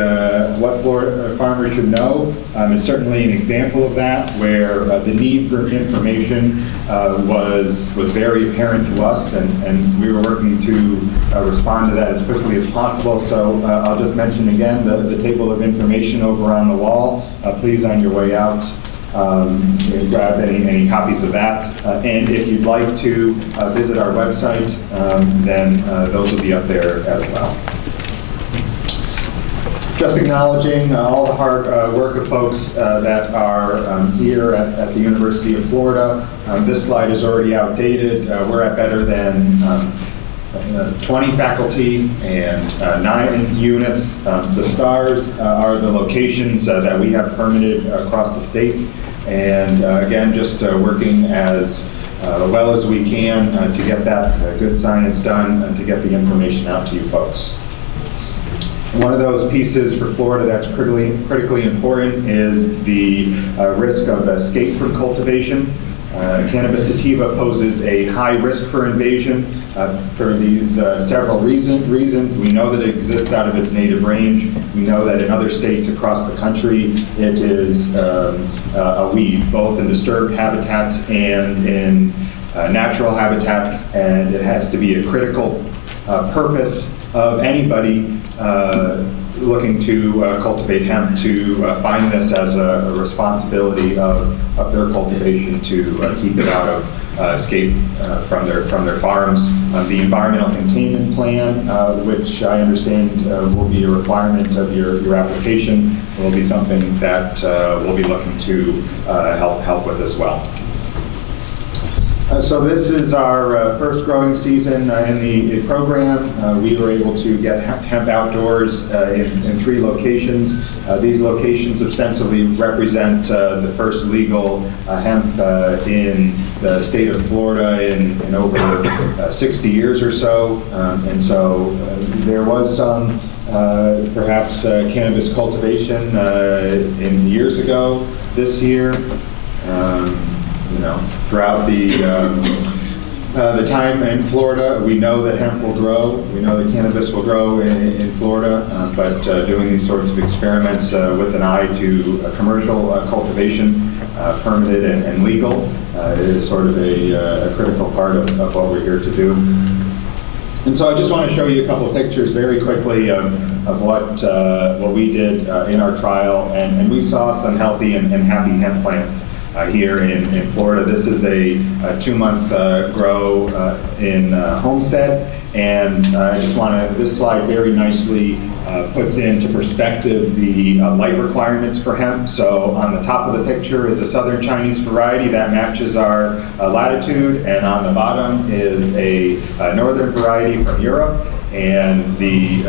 What Florida Farmers Should Know, is certainly an example of that, where the need for information was very apparent to us, and we were working to respond to that as quickly as possible. So I'll just mention again the table of information over on the wall. Please, on your way out, grab any copies of that. And if you'd like to visit our website, then those will be up there as well. Just acknowledging all the hard work of folks that are here at the University of Florida. This slide is already outdated. We're at better than 20 faculty and 9 units. The stars are the locations that we have permitted across the state. And again, just working as well as we can to get that good science done and to get the information out to you folks. One of those pieces for Florida that's critically important is the risk of escape from cultivation. Cannabis sativa poses a high risk for invasion for these several reasons. We know that it exists out of its native range. We know that in other states across the country it is a weed, both in disturbed habitats and in natural habitats, and it has to be a critical purpose of anybody looking to cultivate hemp to find this as a responsibility of their cultivation to keep it out of escape from their farms. The environmental containment plan, which I understand will be a requirement of your application, will be something that we'll be looking to help with as well. So this is our first growing season in the program. We were able to get hemp outdoors in 3 locations. These locations ostensibly represent the first legal hemp in the state of Florida in over 60 years or so. And so there was some perhaps cannabis cultivation in years ago. This year, throughout the time in Florida, we know that hemp will grow. We know that cannabis will grow in Florida, but doing these sorts of experiments with an eye to commercial cultivation, permitted and legal, is sort of a critical part of what we're here to do. And so I just want to show you a couple of pictures very quickly of what we did in our trial, and we saw some healthy and happy hemp plants here in Florida. This is a 2-month grow in Homestead, and I just want to, this slide very nicely puts into perspective the light requirements for hemp. So on the top of the picture is a Southern Chinese variety that matches our latitude, and on the bottom is a Northern variety from Europe, and the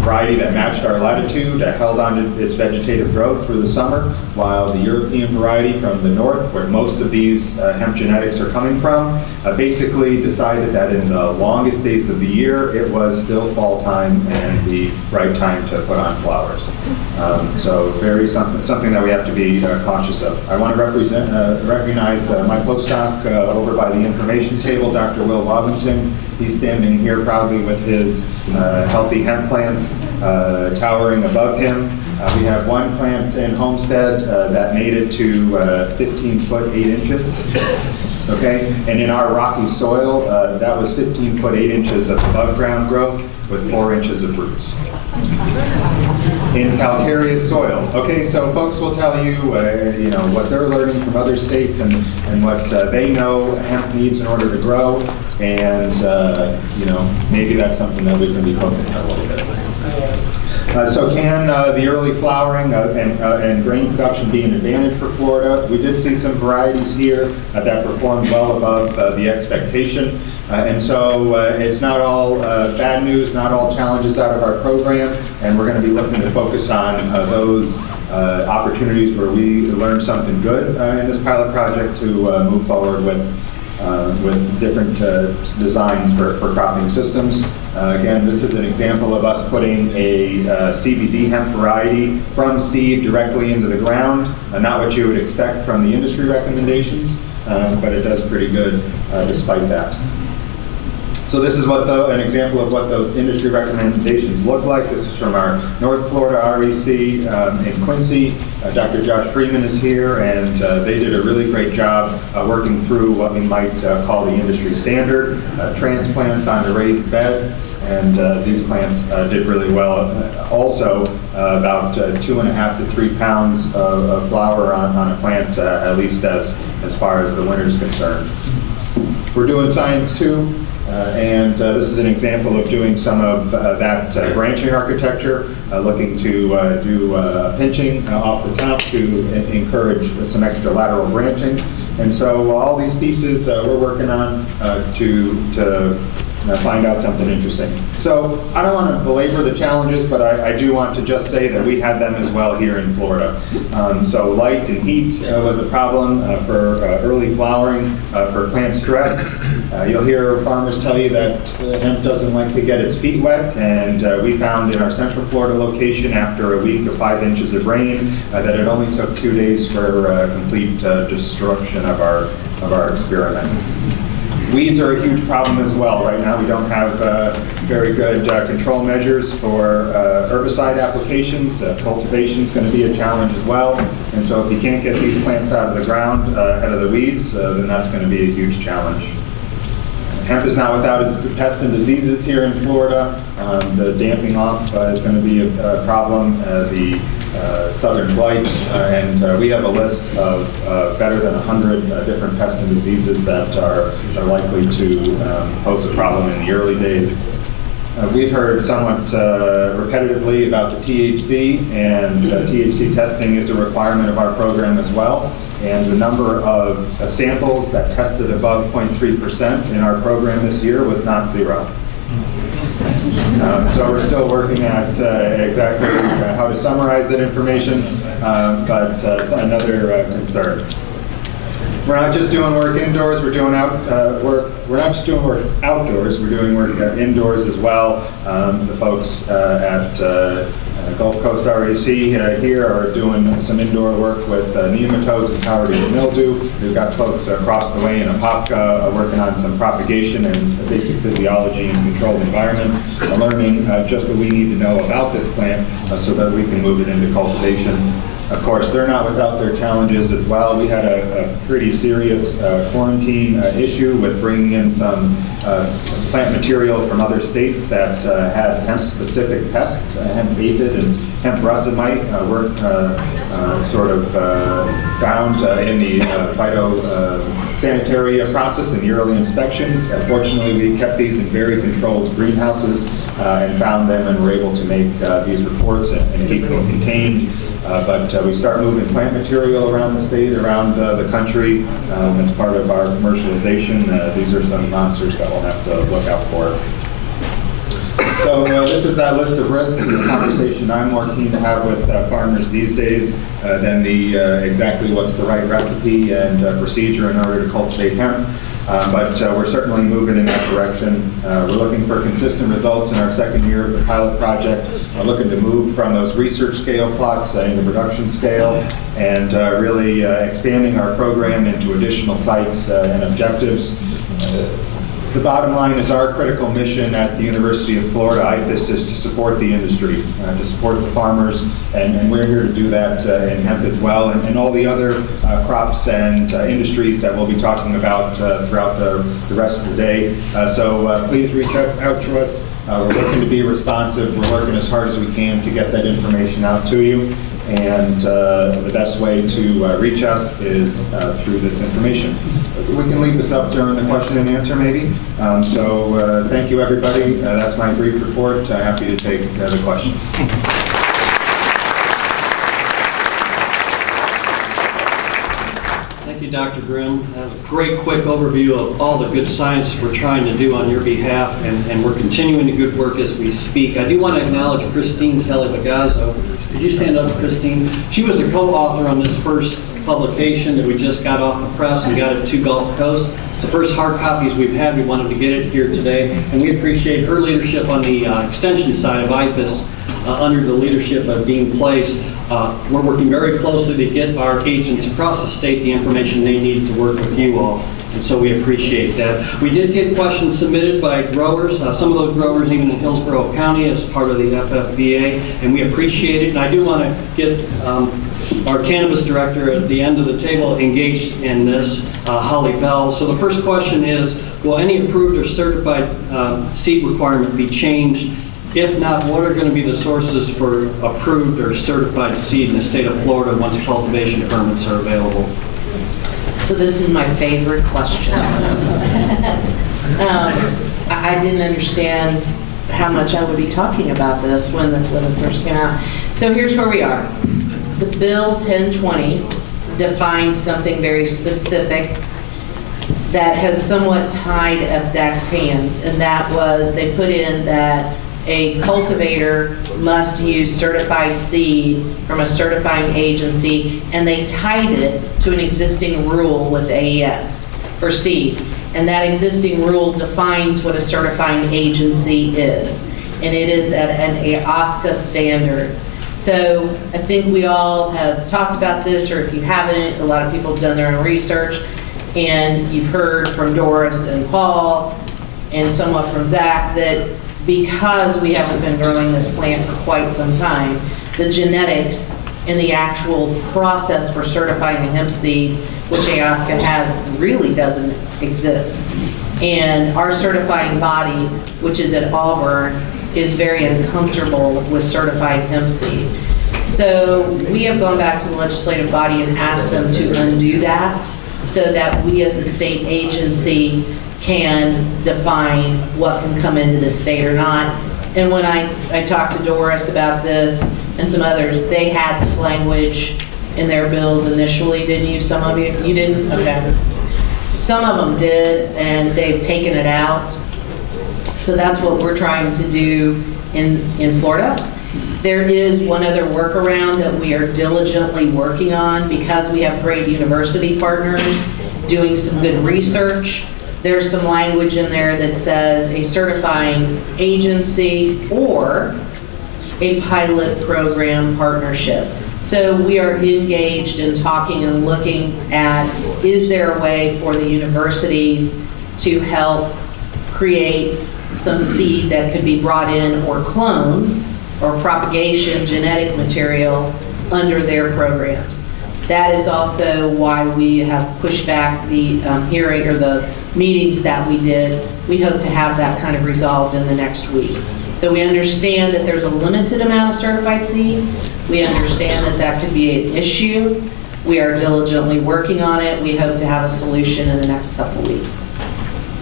variety that matched our latitude held on to its vegetative growth through the summer, while the European variety from the north, where most of these hemp genetics are coming from, basically decided that in the longest days of the year, it was still fall time and the right time to put on flowers. So very something that we have to be cautious of. I want to recognize my postdoc over by the information table, Dr. Will Wovington. He's standing here proudly with his healthy hemp plants towering above him. We have one plant in Homestead that made it to 15 foot 8 inches. Okay, and in our rocky soil, that was 15 foot 8 inches of above ground growth with 4 inches of roots. In calcareous soil. Okay, so folks will tell you, what they're learning from other states and what they know hemp needs in order to grow, and maybe that's something that we can be focused on a little bit. So can the early flowering and grain production be an advantage for Florida? We did see some varieties here that performed well above the expectation. And so it's not all bad news, not all challenges out of our program, and we're going to be looking to focus on those opportunities where we learned something good in this pilot project to move forward with different designs for cropping systems. Again, this is an example of us putting a CBD hemp variety from seed directly into the ground. Not what you would expect from the industry recommendations, but it does pretty good despite that. So this is an example of what those industry recommendations look like. This is from our North Florida REC in Quincy. Dr. Josh Freeman is here, and they did a really great job working through what we might call the industry standard, transplants onto raised beds, and these plants did really well. Also, about 2.5 to 3 pounds of flower on a plant, at least as far as the winter is concerned. We're doing science too. And this is an example of doing some of that branching architecture, looking to do pinching off the top to encourage some extra lateral branching. And so all these pieces we're working on to find out something interesting. So I don't want to belabor the challenges, but I do want to just say that we had them as well here in Florida. So light and heat was a problem for early flowering, for plant stress. You'll hear farmers tell you that hemp doesn't like to get its feet wet, and we found in our Central Florida location after a week of 5 inches of rain that it only took 2 days for complete destruction of our experiment. Weeds are a huge problem as well. Right now we don't have very good control measures for herbicide applications. Cultivation is going to be a challenge as well. And so if you can't get these plants out of the ground ahead of the weeds, then that's going to be a huge challenge. Hemp is not without its pests and diseases here in Florida. The damping off is going to be a problem, the southern blight, and we have a list of better than 100 different pests and diseases that are likely to pose a problem in the early days. We've heard somewhat repetitively about the THC, and THC testing is a requirement of our program as well. And the number of samples that tested above 0.3% in our program this year was not zero. So we're still working at exactly how to summarize that information, but it's another concern. We're not just doing work indoors, we're doing work. We're not just doing work outdoors, we're doing work indoors as well. The folks at Gulf Coast RAC here are doing some indoor work with nematodes and powdery mildew. We've got folks across the way in Apopka working on some propagation and basic physiology in controlled environments, learning just what we need to know about this plant so that we can move it into cultivation. Of course, they're not without their challenges as well. We had a pretty serious quarantine issue with bringing in some plant material from other states that had hemp-specific pests, hemp aphid and hemp russemite were sort of found in the phytosanitary process in the early inspections. Fortunately, we kept these in very controlled greenhouses and found them and were able to make these reports and keep them contained. But we start moving plant material around the state, around the country as part of our commercialization. These are some monsters that we'll have to look out for. So this is that list of risks, the conversation I'm more keen to have with farmers these days than the exactly what's the right recipe and procedure in order to cultivate hemp. But we're certainly moving in that direction. We're looking for consistent results in our second year of the pilot project. We're looking to move from those research scale plots into production scale and really expanding our program into additional sites and objectives. The bottom line is our critical mission at the University of Florida, IFAS, is to support the industry, to support the farmers, and we're here to do that in hemp as well, and all the other crops and industries that we'll be talking about throughout the rest of the day. So please reach out to us. We're looking to be responsive. We're working as hard as we can to get that information out to you. And the best way to reach us is through this information. We can leave this up during the question and answer maybe. So thank you everybody. That's my brief report. Happy to take the questions. Thank you, Dr. Grimm. That was a great quick overview of all the good science we're trying to do on your behalf, and we're continuing the good work as we speak. I do want to acknowledge Christine Kelly-Bagazzo. Could you stand up, Christine? She was a co-author on this first publication that we just got off the press and got it to Gulf Coast. It's the first hard copies we've had. We wanted to get it here today, and we appreciate her leadership on the extension side of IFAS under the leadership of Dean Place. We're working very closely to get our agents across the state the information they need to work with you all, and so we appreciate that. We did get questions submitted by growers, some of those growers even in Hillsborough County as part of the FFBA, and we appreciate it. And I do want to get our cannabis director at the end of the table engaged in this, Holly Bell. So the first question is, will any approved or certified seed requirement be changed? If not, what are going to be the sources for approved or certified seed in the state of Florida once cultivation permits are available? So this is my favorite question. I didn't understand how much I would be talking about this when it first came out. So here's where we are. The Bill 1020 defines something very specific that has somewhat tied FDAC's hands, and that was they put in that a cultivator must use certified seed from a certifying agency, and they tied it to an existing rule with AES for seed. And that existing rule defines what a certifying agency is, and it is at an AOSCA standard. So I think we all have talked about this, or if you haven't, a lot of people have done their own research, and you've heard from Doris and Paul, and somewhat from Zach, that because we haven't been growing this plant for quite some time, the genetics and the actual process for certifying a hemp seed, which AOSCA has, really doesn't exist. And our certifying body, which is at Auburn, is very uncomfortable with certified hemp seed. So we have gone back to the legislative body and asked them to undo that so that we as a state agency can define what can come into the state or not. And when I talked to Doris about this and some others, they had this language in their bills initially, didn't you? Some of you? You didn't? Okay. Some of them did, and they've taken it out. So that's what we're trying to do in Florida. There is one other workaround that we are diligently working on because we have great university partners doing some good research. There's some language in there that says a certifying agency or a pilot program partnership. So we are engaged in talking and looking at, is there a way for the universities to help create some seed that could be brought in, or clones or propagation genetic material under their programs. That is also why we have pushed back the hearing or the meetings that we did. We hope to have that kind of resolved in the next week. So we understand that there's a limited amount of certified seed. We understand that that could be an issue. We are diligently working on it. We hope to have a solution in the next couple of weeks.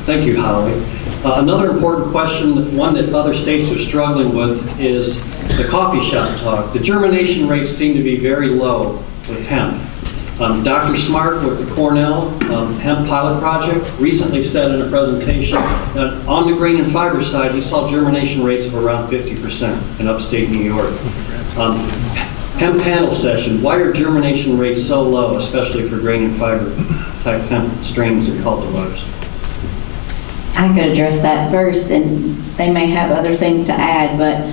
Thank you, Holly. Another important question, one that other states are struggling with, is the coffee shop talk. The germination rates seem to be very low with hemp. Dr. Smart with the Cornell Hemp Pilot Project recently said in a presentation that on the grain and fiber side, he saw germination rates of around 50% in upstate New York. Hemp panel session, why are germination rates so low, especially for grain and fiber type hemp strains and cultivars? I could address that first, and they may have other things to add, but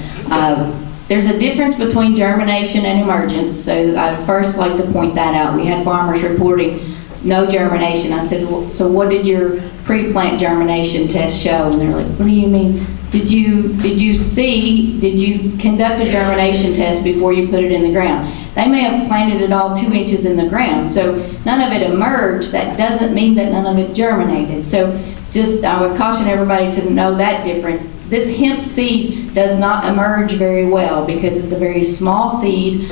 there's a difference between germination and emergence, so I'd first like to point that out. We had farmers reporting no germination. I said, well, so what did your pre-plant germination test show? And they're like, what do you mean? Did you conduct a germination test before you put it in the ground? They may have planted it all 2 inches in the ground, so none of it emerged. That doesn't mean that none of it germinated. So just, I would caution everybody to know that difference. This hemp seed does not emerge very well because it's a very small seed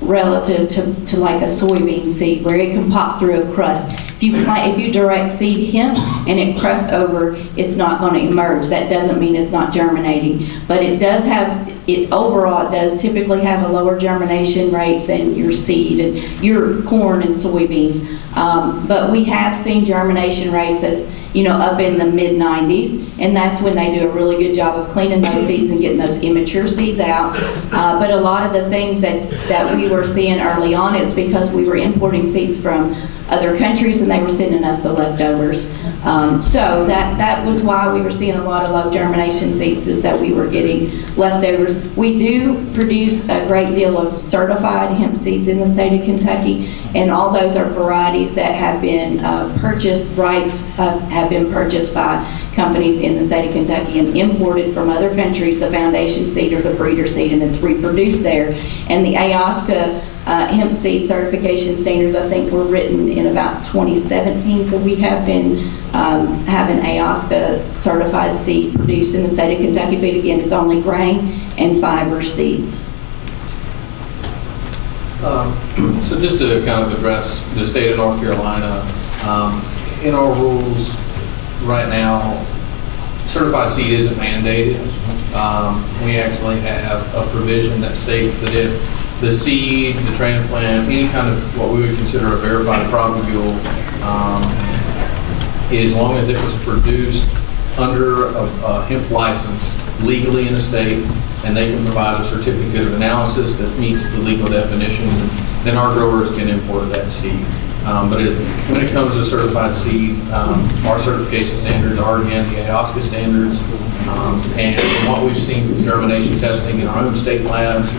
relative to like a soybean seed where it can pop through a crust. If you direct seed hemp and it crusts over, it's not going to emerge. That doesn't mean it's not germinating, but it does have, overall it does typically have a lower germination rate than your seed and your corn and soybeans. But we have seen germination rates as, up in the mid-90s, and that's when they do a really good job of cleaning those seeds and getting those immature seeds out. But a lot of the things that we were seeing early on is because we were importing seeds from other countries and they were sending us the leftovers. So that was why we were seeing a lot of low germination seeds, is that we were getting leftovers. We do produce a great deal of certified hemp seeds in the state of Kentucky, and all those are varieties that have been purchased, rights have been purchased by companies in the state of Kentucky and imported from other countries, the foundation seed or the breeder seed, and it's reproduced there. And the AOSCA hemp seed certification standards, I think, were written in about 2017, so we have been having AOSCA certified seed produced in the state of Kentucky, but again, it's only grain and fiber seeds. So just to kind of address the state of North Carolina, in our rules right now, certified seed isn't mandated. We actually have a provision that states that if the seed, the transplant, any kind of what we would consider a verified propagule, as long as it was produced under a hemp license legally in a state, and they can provide a certificate of analysis that meets the legal definitions, then our growers can import that seed. But when it comes to certified seed, our certification standards are, again, the AOSCA standards. And from what we've seen from germination testing in our own state labs,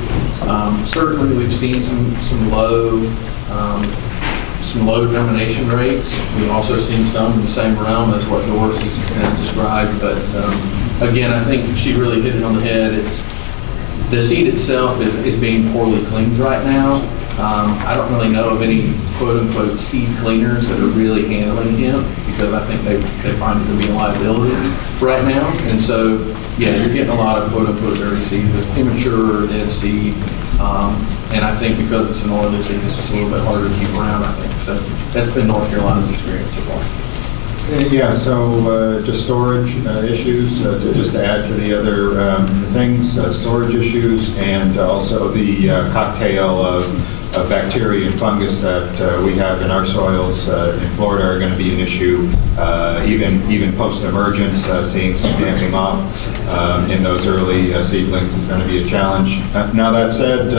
certainly we've seen some low germination rates. We've also seen some in the same realm as what Doris has described. But again, I think she really hit it on the head. The seed itself is being poorly cleaned right now. I don't really know of any quote-unquote seed cleaners that are really handling hemp, because I think they find it to be a liability right now. And so, yeah, you're getting a lot of quote-unquote dirty seed with immature or dead seed. And I think because it's an oily seed, it's just a little bit harder to keep around, I think. So that's been North Carolina's experience so far. Yeah, so just storage issues, just to add to the other things, storage issues, and also the cocktail of bacteria and fungus that we have in our soils in Florida are going to be an issue, even post-emergence. Seeing some damping off in those early seedlings is going to be a challenge. Now that said,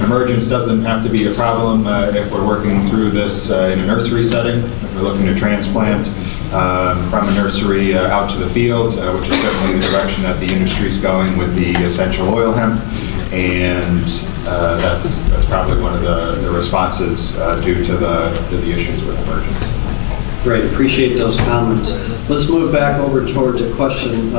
emergence doesn't have to be a problem if we're working through this in a nursery setting. If we're looking to transplant from a nursery out to the field, which is certainly the direction that the industry is going with the essential oil hemp, and that's probably one of the responses due to the issues with emergence. Great, appreciate those comments. Let's move back over towards a question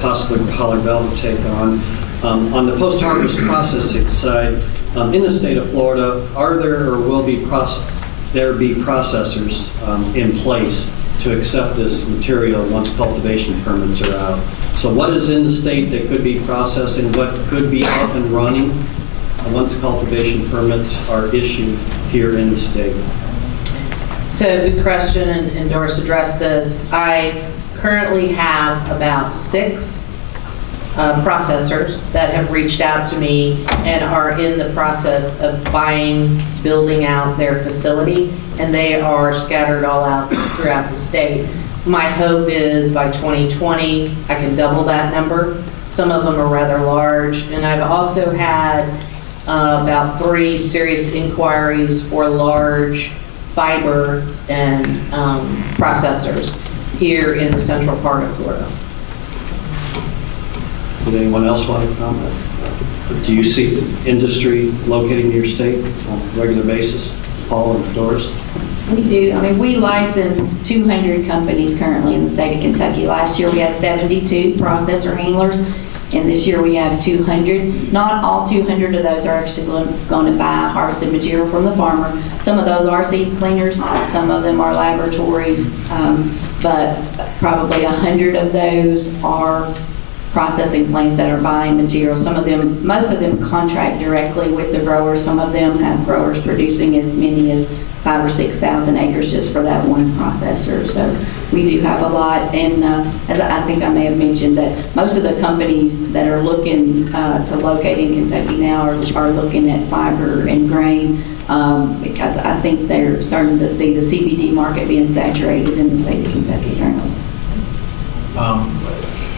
possibly Holly Bell to take on. On the post-harvest processing side, in the state of Florida, are there or will there be processors in place to accept this material once cultivation permits are out? So what is in the state that could be processing, what could be up and running once cultivation permits are issued here in the state? So good question, and Doris addressed this. I currently have about 6 processors that have reached out to me and are in the process of building out their facility, and they are scattered all out throughout the state. My hope is by 2020, I can double that number. Some of them are rather large, and I've also had about 3 serious inquiries for large fiber and processors here in the central part of Florida. Would anyone else want to comment? Do you see industry locating in your state on a regular basis? Paul and Doris? We do. I mean, we license 200 companies currently in the state of Kentucky. Last year we had 72 processor handlers, and this year we have 200. Not all 200 of those are actually going to buy harvested material from the farmer. Some of those are seed cleaners, some of them are laboratories, but probably 100 of those are processing plants that are buying material. Some of them, most of them contract directly with the growers. Some of them have growers producing as many as 5,000 or 6,000 acres just for that one processor. So we do have a lot, and as I think I may have mentioned, that most of the companies that are looking to locate in Kentucky now are looking at fiber and grain, because I think they're starting to see the CBD market being saturated in the state of Kentucky currently.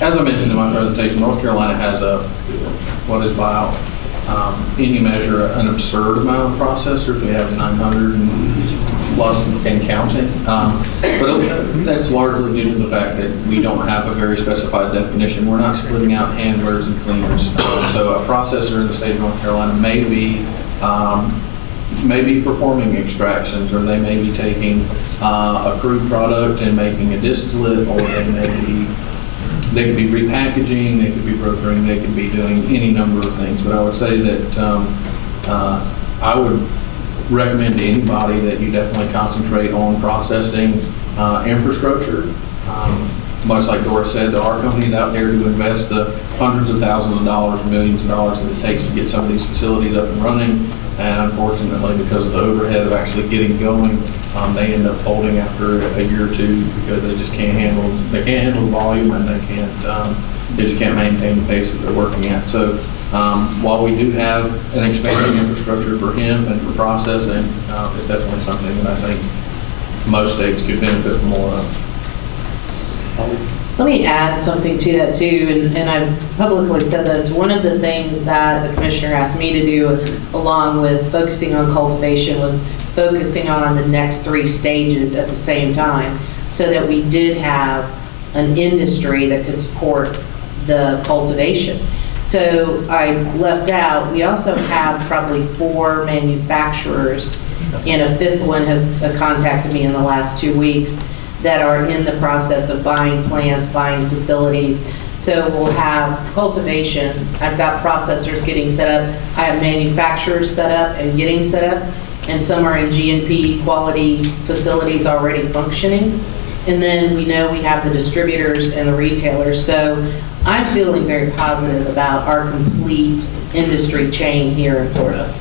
As I mentioned in my presentation, North Carolina has what is by any measure an absurd amount of processors. We have 900 and plus and counting. But that's largely due to the fact that we don't have a very specified definition. We're not splitting out handlers and cleaners. So a processor in the state of North Carolina may be performing extractions, or they may be taking a crude product and making a distillate, or they could be repackaging, they could be brokering, they could be doing any number of things. But I would say that I would recommend to anybody that you definitely concentrate on processing infrastructure. Much like Doris said, there are companies out there who invest the hundreds of thousands of dollars, millions of dollars that it takes to get some of these facilities up and running. And unfortunately, because of the overhead of actually getting going, they end up folding after a year or two because they just can't handle the volume, and they just can't maintain the pace that they're working at. So while we do have an expanding infrastructure for hemp and for processing, it's definitely something that I think most states could benefit from more of. Let me add something to that too, and I've publicly said this. One of the things that the commissioner asked me to do, along with focusing on cultivation, was focusing on the next 3 stages at the same time, so that we did have an industry that could support the cultivation. So I left out, we also have probably 4 manufacturers, and a 5th one has contacted me in the last 2 weeks, that are in the process of buying plants, buying facilities. So we'll have cultivation, I've got processors getting set up, I have manufacturers set up and getting set up, and some are in GMP quality facilities already functioning. And then we know we have the distributors and the retailers. So I'm feeling very positive about our complete industry chain here in Florida.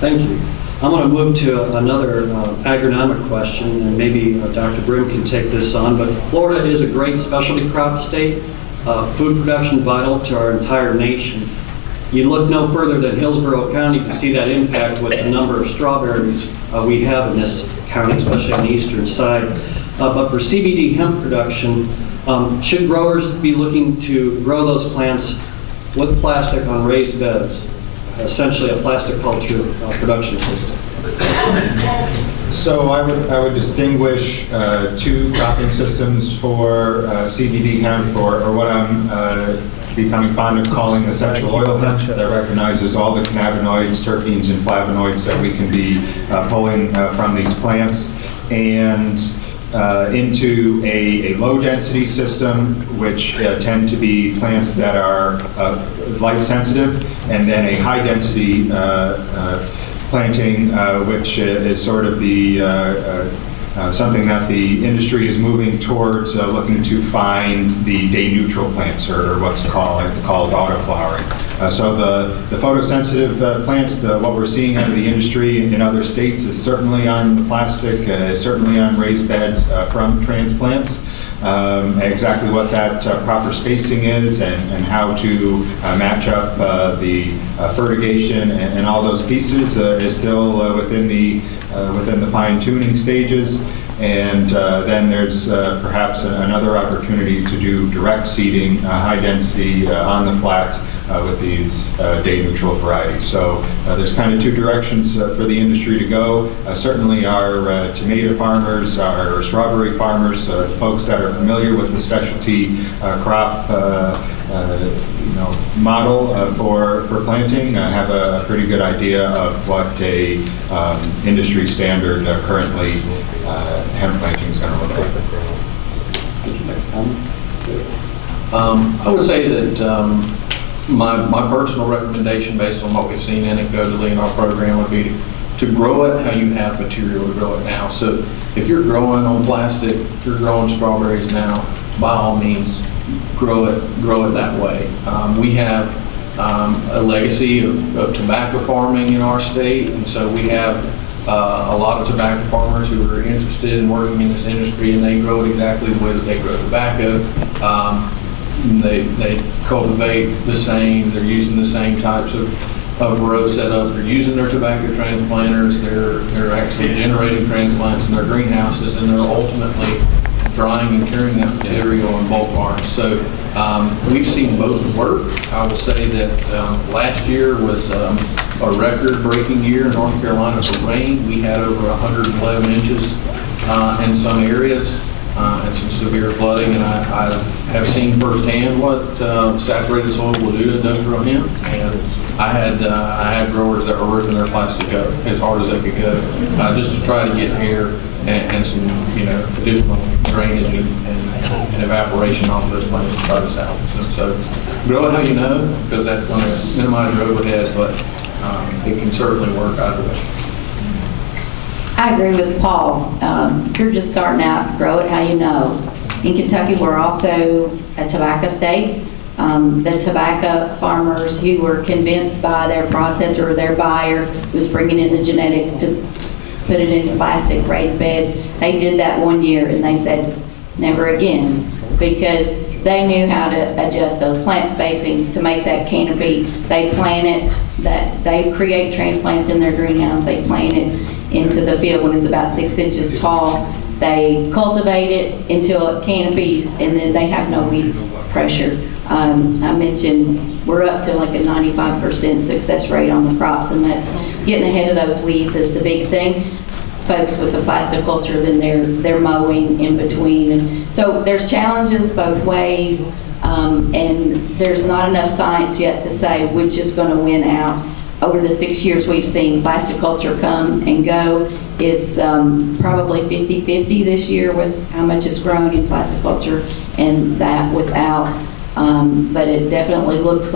Thank you. I'm going to move to another agronomic question, and maybe Dr. Brim can take this on, but Florida is a great specialty crop state, food production vital to our entire nation. You look no further than Hillsborough County to see that impact with the number of strawberries we have in this county, especially on the eastern side. But for CBD hemp production, should growers be looking to grow those plants with plastic on raised beds, essentially a plastic culture production system? So I would distinguish two cropping systems for CBD hemp, or what I'm becoming fond of calling essential oil hemp, that recognizes all the cannabinoids, terpenes, and flavonoids that we can be pulling from these plants, and into a low-density system, which tend to be plants that are light sensitive, and then a high-density planting, which is sort of the something that the industry is moving towards, looking to find the day-neutral plants, or what's called autoflowering. So the photosensitive plants, what we're seeing out of the industry in other states is certainly on the plastic, certainly on raised beds from transplants. Exactly what that proper spacing is, and how to match up the fertigation and all those pieces is still within the fine-tuning stages. And then there's perhaps another opportunity to do direct seeding, high density on the flat with these day-neutral varieties. So there's kind of two directions for the industry to go. Certainly our tomato farmers, our strawberry farmers, folks that are familiar with the specialty crop model for planting have a pretty good idea of what a industry standard currently hemp planting is going to look like. I would say that my personal recommendation, based on what we've seen anecdotally in our program, would be to grow it how you have material to grow it now. So if you're growing on plastic, if you're growing strawberries now, by all means, grow it that way. We have a legacy of tobacco farming in our state, and so we have a lot of tobacco farmers who are interested in working in this industry, and they grow it exactly the way that they grow tobacco. They cultivate the same, they're using the same types of grow setups, they're using their tobacco transplanters, they're actually generating transplants in their greenhouses, and they're ultimately drying and curing that material in bulk barns. So we've seen both work. I will say that last year was a record-breaking year in North Carolina for rain. We had over 111 inches in some areas, and some severe flooding, and I have seen firsthand what saturated soil will do to industrial hemp. And I had growers that were ripping their plastic up as hard as they could go, just to try to get air and some additional drainage and evaporation off of those plants to try to salvage them. So grow it how you know, because that's going to minimize your overhead, but it can certainly work either way. I agree with Paul. You're just starting out, grow it how you know. In Kentucky, we're also a tobacco state. The tobacco farmers who were convinced by their processor or their buyer who was bringing in the genetics to put it into plastic raised beds, they did that 1 year and they said, never again, because they knew how to adjust those plant spacings to make that canopy. They plant it, they create transplants in their greenhouse, they plant it into the field when it's about 6 inches tall. They cultivate it until it canopies, and then they have no weed pressure. I mentioned we're up to like a 95% success rate on the crops, and that's getting ahead of those weeds is the big thing. Folks with the plastic culture, then they're mowing in between. And so there's challenges both ways, and there's not enough science yet to say which is going to win out. Over the 6 years we've seen plastic culture come and go. It's probably 50-50 this year with how much is grown in plastic culture and that without. But it definitely looks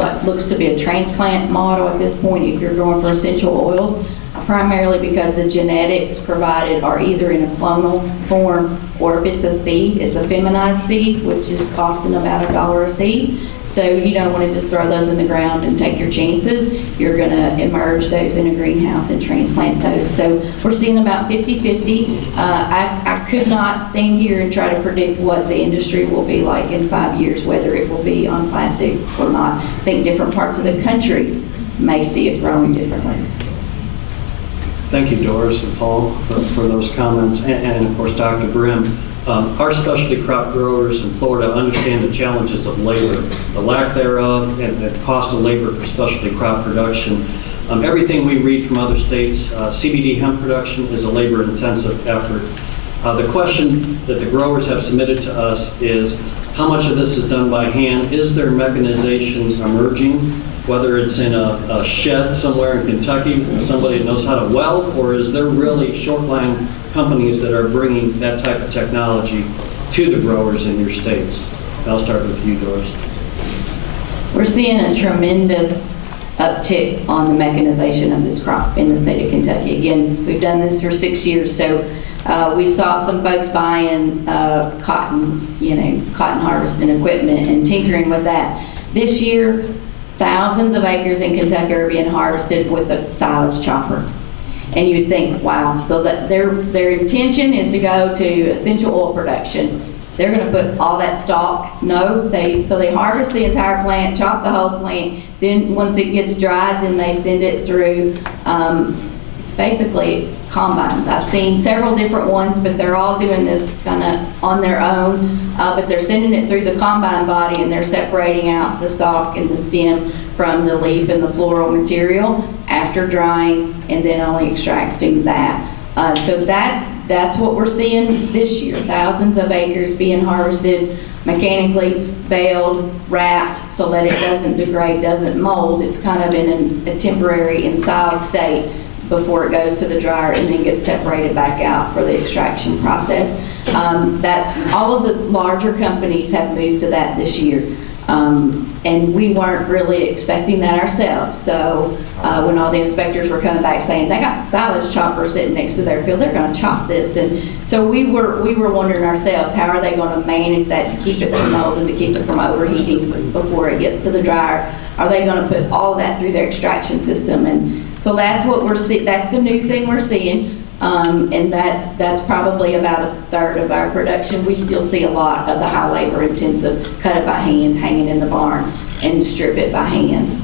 to be a transplant model at this point if you're going for essential oils, primarily because the genetics provided are either in a clonal form, or if it's a seed, it's a feminized seed, which is costing about $1 a seed. So you don't want to just throw those in the ground and take your chances. You're going to emerge those in a greenhouse and transplant those. So we're seeing about 50-50. I could not stand here and try to predict what the industry will be like in 5 years, whether it will be on plastic or not. I think different parts of the country may see it growing differently. Thank you, Doris and Paul, for those comments, and of course, Dr. Grimm. Our specialty crop growers in Florida understand the challenges of labor, the lack thereof, and the cost of labor for specialty crop production. Everything we read from other states, CBD hemp production is a labor-intensive effort. The question that the growers have submitted to us is, how much of this is done by hand? Is there mechanization emerging, whether it's in a shed somewhere in Kentucky, somebody that knows how to weld, or is there really short-line companies that are bringing that type of technology to the growers in your states? I'll start with you, Doris. We're seeing a tremendous uptick on the mechanization of this crop in the state of Kentucky. Again, we've done this for 6 years, so we saw some folks buying cotton harvesting equipment and tinkering with that. This year, thousands of acres in Kentucky are being harvested with a silage chopper. And you'd think, wow, so that their intention is to go to essential oil production. They're going to put all that stalk. No, they harvest the entire plant, chop the whole plant. Then once it gets dried, then they send it through. It's basically combines. I've seen several different ones, but they're all doing this kind of on their own. But they're sending it through the combine body, and they're separating out the stalk and the stem from the leaf and the floral material after drying, and then only extracting that. So that's what we're seeing this year. Thousands of acres being harvested, mechanically baled, wrapped, so that it doesn't degrade, doesn't mold. It's kind of in a temporary ensiled state before it goes to the dryer and then gets separated back out for the extraction process. That's all of the larger companies have moved to that this year. And we weren't really expecting that ourselves. So when all the inspectors were coming back saying they got silage choppers sitting next to their field, they're going to chop this. And so we were wondering ourselves, how are they going to manage that to keep it from mold and to keep it from overheating before it gets to the dryer? Are they going to put all that through their extraction system? And so that's what we're seeing. That's the new thing we're seeing. And that's probably about a third of our production. We still see a lot of the high labor intensive cut it by hand, hang it in the barn, and strip it by hand.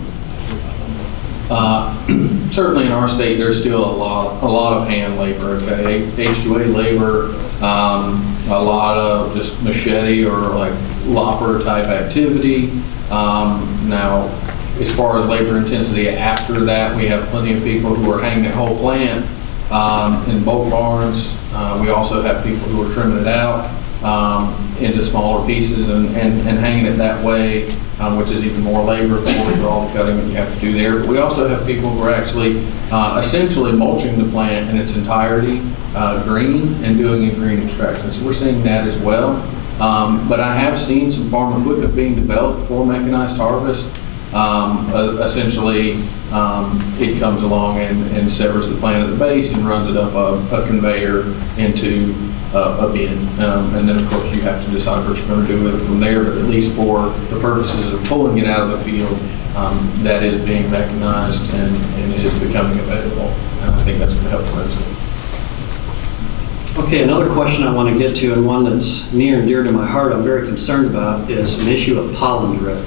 Certainly in our state, there's still a lot of hand labor. Okay, H2A labor, a lot of just machete or like lopper type activity. Now, as far as labor intensity after that, we have plenty of people who are hanging the whole plant in bulk barns. We also have people who are trimming it out into smaller pieces and hanging it that way, which is even more labor for all the cutting that you have to do there. But we also have people who are actually essentially mulching the plant in its entirety green and doing a green extraction. So we're seeing that as well. But I have seen some farm equipment being developed for mechanized harvest. Essentially, it comes along and severs the plant at the base and runs it up a conveyor into a bin. And then, of course, you have to decide what you're going to do with it from there. But at least for the purposes of pulling it out of the field, that is being mechanized and is becoming available. And I think that's going to help immensely. Okay, another question I want to get to, and one that's near and dear to my heart, I'm very concerned about, is an issue of pollen drift.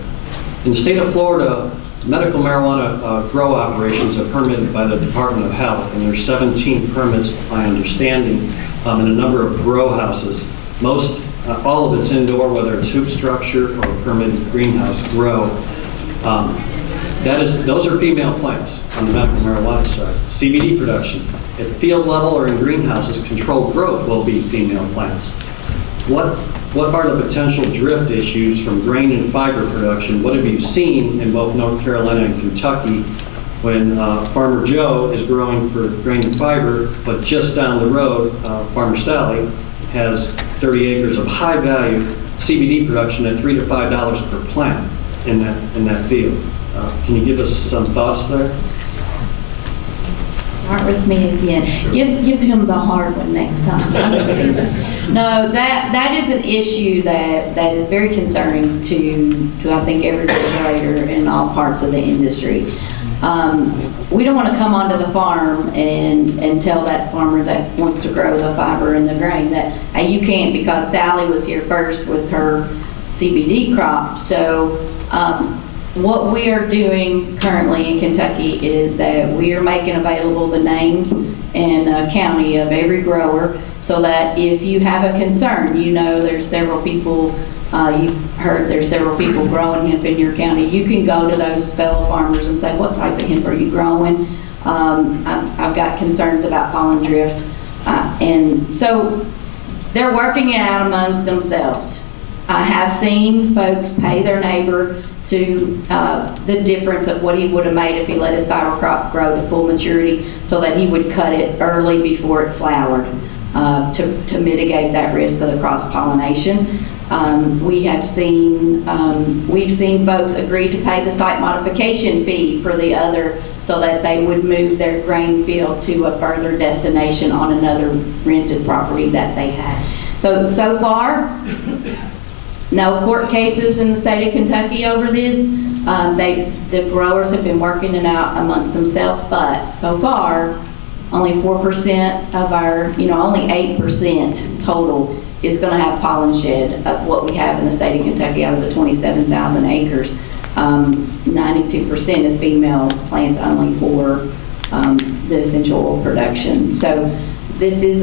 In the state of Florida, medical marijuana grow operations are permitted by the Department of Health, and there's 17 permits, my understanding, in a number of grow houses. All of it's indoor, whether it's hoop structure or permitted greenhouse grow. Those are female plants on the medical marijuana side. CBD production at the field level or in greenhouses, controlled growth will be female plants. What are the potential drift issues from grain and fiber production? What have you seen in both North Carolina and Kentucky when Farmer Joe is growing for grain and fiber, but just down the road, Farmer Sally has 30 acres of high value CBD production at $3 to $5 per plant in that field. Can you give us some thoughts there? Start with me again. Give him the hard one next time. No, that is an issue that is very concerning to I think every regulator in all parts of the industry. We don't want to come onto the farm and tell that farmer that wants to grow the fiber and the grain that, hey, you can't because Sally was here first with her CBD crop. So what we are doing currently in Kentucky is that we are making available the names and county of every grower so that if you have a concern, you know there's several people, you've heard there's several people growing hemp in your county, you can go to those fellow farmers and say, what type of hemp are you growing? I've got concerns about pollen drift. And so they're working it out amongst themselves. I have seen folks pay their neighbor to the difference of what he would have made if he let his fiber crop grow to full maturity so that he would cut it early before it flowered to mitigate that risk of the cross-pollination. We've seen folks agree to pay the site modification fee for the other so that they would move their grain field to a further destination on another rented property that they had. So far, no court cases in the state of Kentucky over this. The growers have been working it out amongst themselves, but so far, only 4% of our, only 8% total is going to have pollen shed of what we have in the state of Kentucky out of the 27,000 acres. 92% is female plants only for the essential oil production. So this is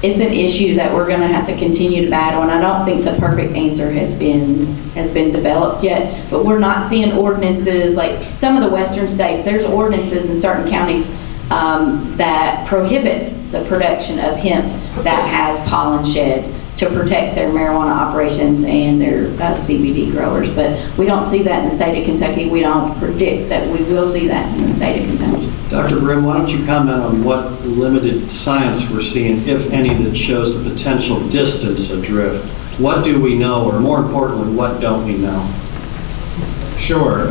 it's an issue that we're going to have to continue to battle, and I don't think the perfect answer has been developed yet, but we're not seeing ordinances like some of the western states. There's ordinances in certain counties that prohibit the production of hemp that has pollen shed to protect their marijuana operations and their CBD growers. But we don't see that in the state of Kentucky. We don't predict that we will see that in the state of Kentucky. Dr. Grimm, why don't you comment on what limited science we're seeing, if any, that shows the potential distance of drift? What do we know, or more importantly, what don't we know? Sure.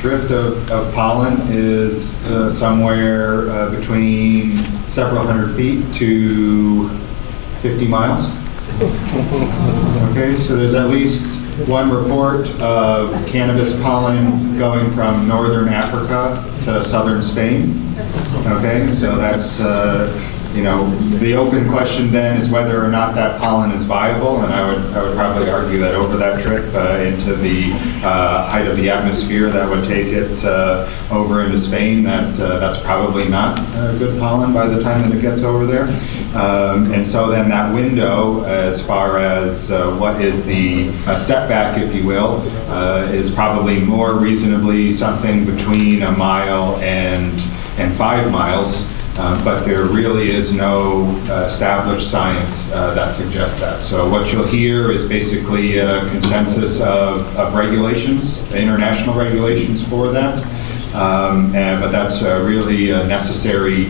Drift of pollen is somewhere between several hundred feet to 50 miles. Okay, so there's at least one report of cannabis pollen going from northern Africa to southern Spain. Okay, so that's, the open question then is whether or not that pollen is viable, and I would probably argue that over that trip into the height of the atmosphere that would take it over into Spain, that's probably not good pollen by the time that it gets over there. And so then that window, as far as what is the setback, if you will, is probably more reasonably something between a mile and 5 miles. But there really is no established science that suggests that. So what you'll hear is basically a consensus of regulations, international regulations for that. But that's really a necessary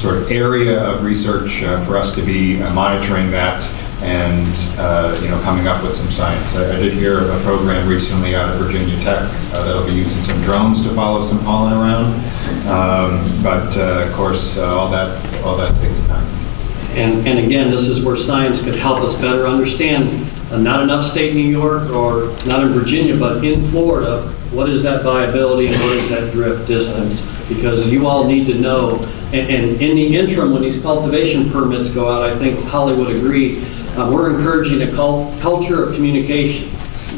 sort of area of research for us to be monitoring that and coming up with some science. I did hear of a program recently out of Virginia Tech that'll be using some drones to follow some pollen around. But of course, all that takes time. And again, this is where science could help us better understand, not in upstate New York or not in Virginia, but in Florida, what is that viability and what is that drift distance? Because you all need to know, and in the interim, when these cultivation permits go out, I think Holly would agree, we're encouraging a culture of communication.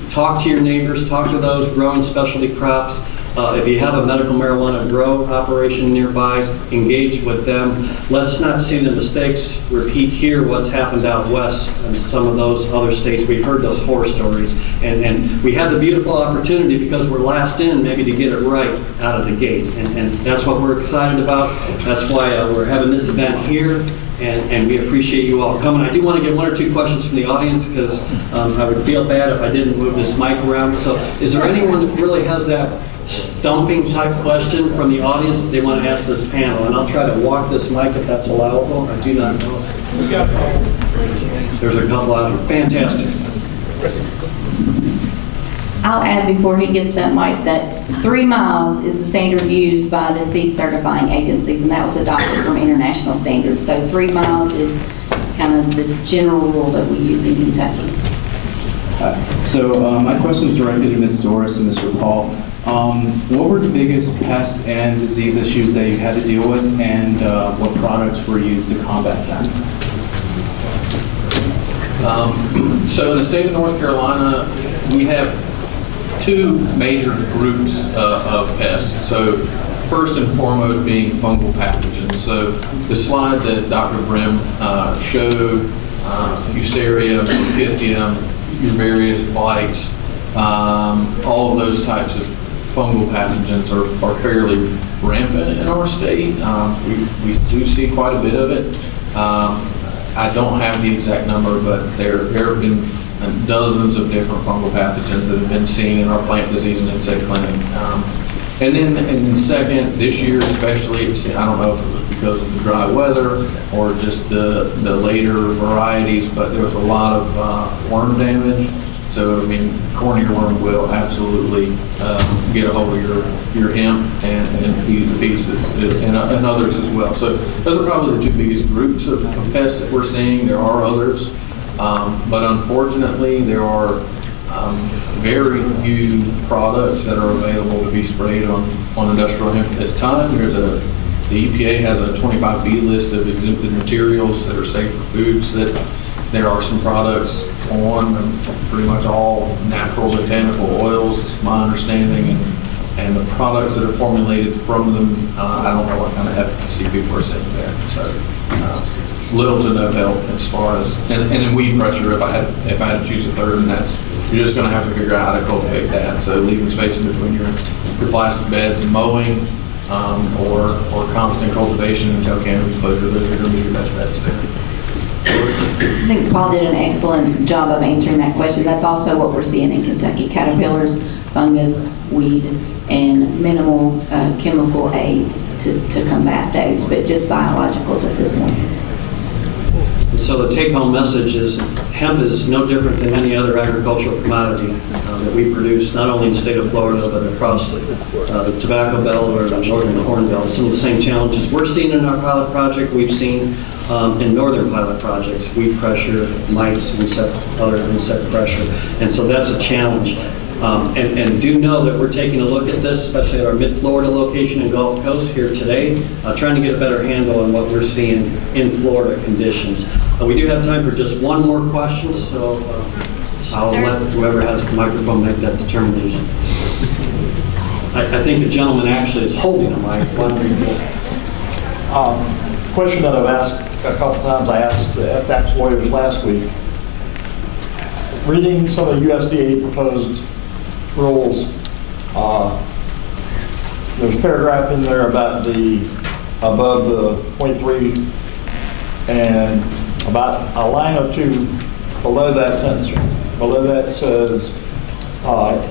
Talk to your neighbors, talk to those growing specialty crops. If you have a medical marijuana grow operation nearby, engage with them. Let's not see the mistakes repeat here, what's happened out west and some of those other states. We've heard those horror stories. And we have the beautiful opportunity, because we're last in, maybe to get it right out of the gate. And that's what we're excited about. That's why we're having this event here. And we appreciate you all coming. I do want to get one or two questions from the audience, because I would feel bad if I didn't move this mic around. So is there anyone that really has that stumping type question from the audience that they want to ask this panel? And I'll try to walk this mic if that's allowable. I do not know. There's a couple out here. Fantastic. I'll add before he gets that mic that 3 miles is the standard used by the seed certifying agencies, and that was adopted from international standards. So 3 miles is kind of the general rule that we use in Kentucky. So my question is directed to Ms. Doris and Mr. Paul. What were the biggest pest and disease issues that you had to deal with, and what products were used to combat them? So in the state of North Carolina, we have 2 major groups of pests. So first and foremost being fungal pathogens. So the slide that Dr. Brim showed, Fusarium, Pythium, your various blights, all of those types of fungal pathogens are fairly rampant in our state. We do see quite a bit of it. I don't have the exact number, but there have been dozens of different fungal pathogens that have been seen in our plant disease and insect clinic. And then second, this year especially, I don't know if it was because of the dry weather or just the later varieties, but there was a lot of worm damage. So, I mean, corn earworm will absolutely get a hold of your hemp and eat the pieces and others as well. So those are probably the 2 biggest groups of pests that we're seeing. There are others, but unfortunately there are very few products that are available to be sprayed on industrial hemp at this time. The EPA has a 25B list of exempted materials that are safe for foods. That there are some products on, pretty much all natural botanical oils, is my understanding, and the products that are formulated from them, I don't know what kind of efficacy people are seeing there. So little to no help as far as, and then weed pressure, if I had to choose a third, and that's, you're just going to have to figure out how to cultivate that. So leaving space in between your plastic beds and mowing, or constant cultivation until canopy closure, those are going to be your best bets there. I think Paul did an excellent job of answering that question. That's also what we're seeing in Kentucky: caterpillars, fungus, weed, and minimal chemical aids to combat those, but just biologicals at this point. So the take-home message is hemp is no different than any other agricultural commodity that we produce, not only in the state of Florida, but across the tobacco belt or the northern corn belt. Some of the same challenges we're seeing in our pilot project, we've seen in northern pilot projects: weed pressure, mites, other insect pressure. And so that's a challenge. And do know that we're taking a look at this, especially at our mid-Florida location in Gulf Coast here today, trying to get a better handle on what we're seeing in Florida conditions. We do have time for just one more question, so I'll let whoever has the microphone make that determination. I think the gentleman actually is holding the mic. Why don't you just... Question that I've asked a couple times. I asked the FDAX lawyers last week. Reading some of the USDA proposed rules, there's a paragraph in there about the above the 0.3 and about a line or 2 below that sentence. Below that says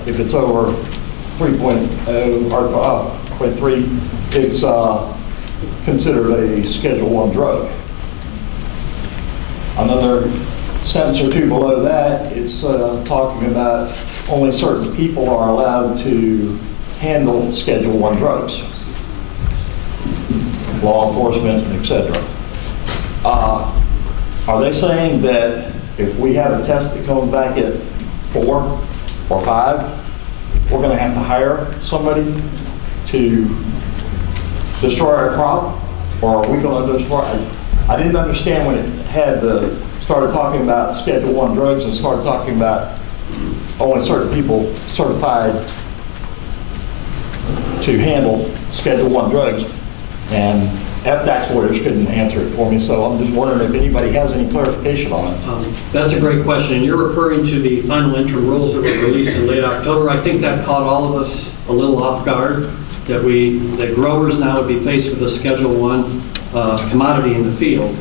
if it's over 3.0 or 0.3, it's considered a Schedule 1 drug. Another sentence or 2 below that, it's talking about only certain people are allowed to handle Schedule 1 drugs, law enforcement, etc. Are they saying that if we have a test that comes back at 4 or 5, we're going to have to hire somebody to destroy our crop, or are we going to destroy it? I didn't understand when it had started talking about Schedule 1 drugs and started talking about only certain people certified to handle Schedule 1 drugs, and FDAX lawyers couldn't answer it for me, so I'm just wondering if anybody has any clarification on it. That's a great question, and you're referring to the final interim rules that were released in late October. I think that caught all of us a little off guard, that growers now would be faced with a Schedule 1 commodity in the field.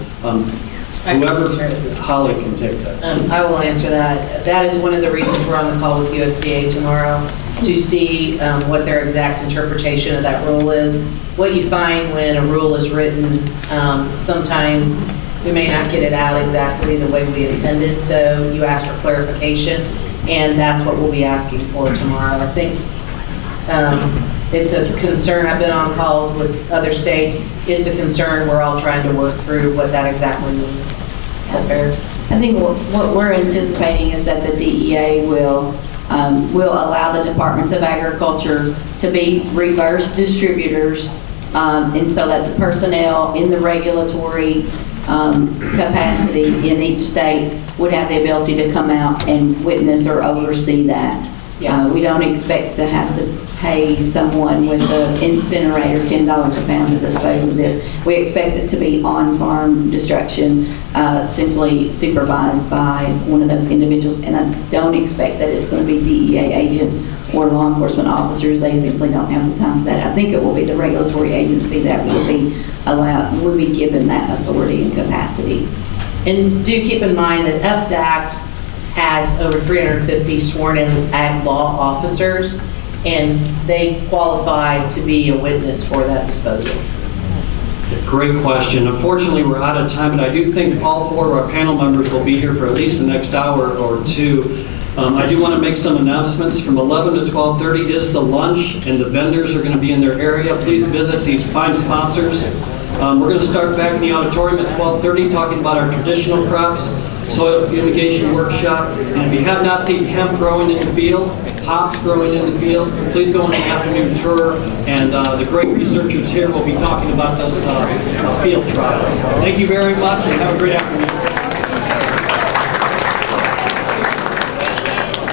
Whoever, Holly can take that. I will answer that. That is one of the reasons we're on the call with USDA tomorrow, to see what their exact interpretation of that rule is. What you find when a rule is written, sometimes we may not get it out exactly the way we intended, so you asked for clarification, and that's what we'll be asking for tomorrow. I think it's a concern, I've been on calls with other states, it's a concern, we're all trying to work through what that exactly means. Is that fair? I think what we're anticipating is that the DEA will allow the departments of agriculture to be reverse distributors, and so that the personnel in the regulatory capacity in each state would have the ability to come out and witness or oversee that. Yes. We don't expect to have to pay someone with an incinerator $10 a pound to dispose of this. We expect it to be on-farm destruction, simply supervised by one of those individuals. And I don't expect that it's going to be DEA agents or law enforcement officers. They simply don't have the time for that. I think it will be the regulatory agency that will be given that authority and capacity. And do keep in mind that FDACS has over 350 sworn-in ag law officers, and they qualify to be a witness for that disposal. Great question. Unfortunately, we're out of time, but I do think all 4 of our panel members will be here for at least the next hour or 2. I do want to make some announcements. From 11 to 12:30 is the lunch, and the vendors are going to be in their area. Please visit these fine sponsors. We're going to start back in the auditorium at 12:30 talking about our traditional crops, soil fumigation workshop. And if you have not seen hemp growing in the field, hops growing in the field, please go on an afternoon tour. And the great researchers here will be talking about those field trials. Thank you very much, and have a great afternoon.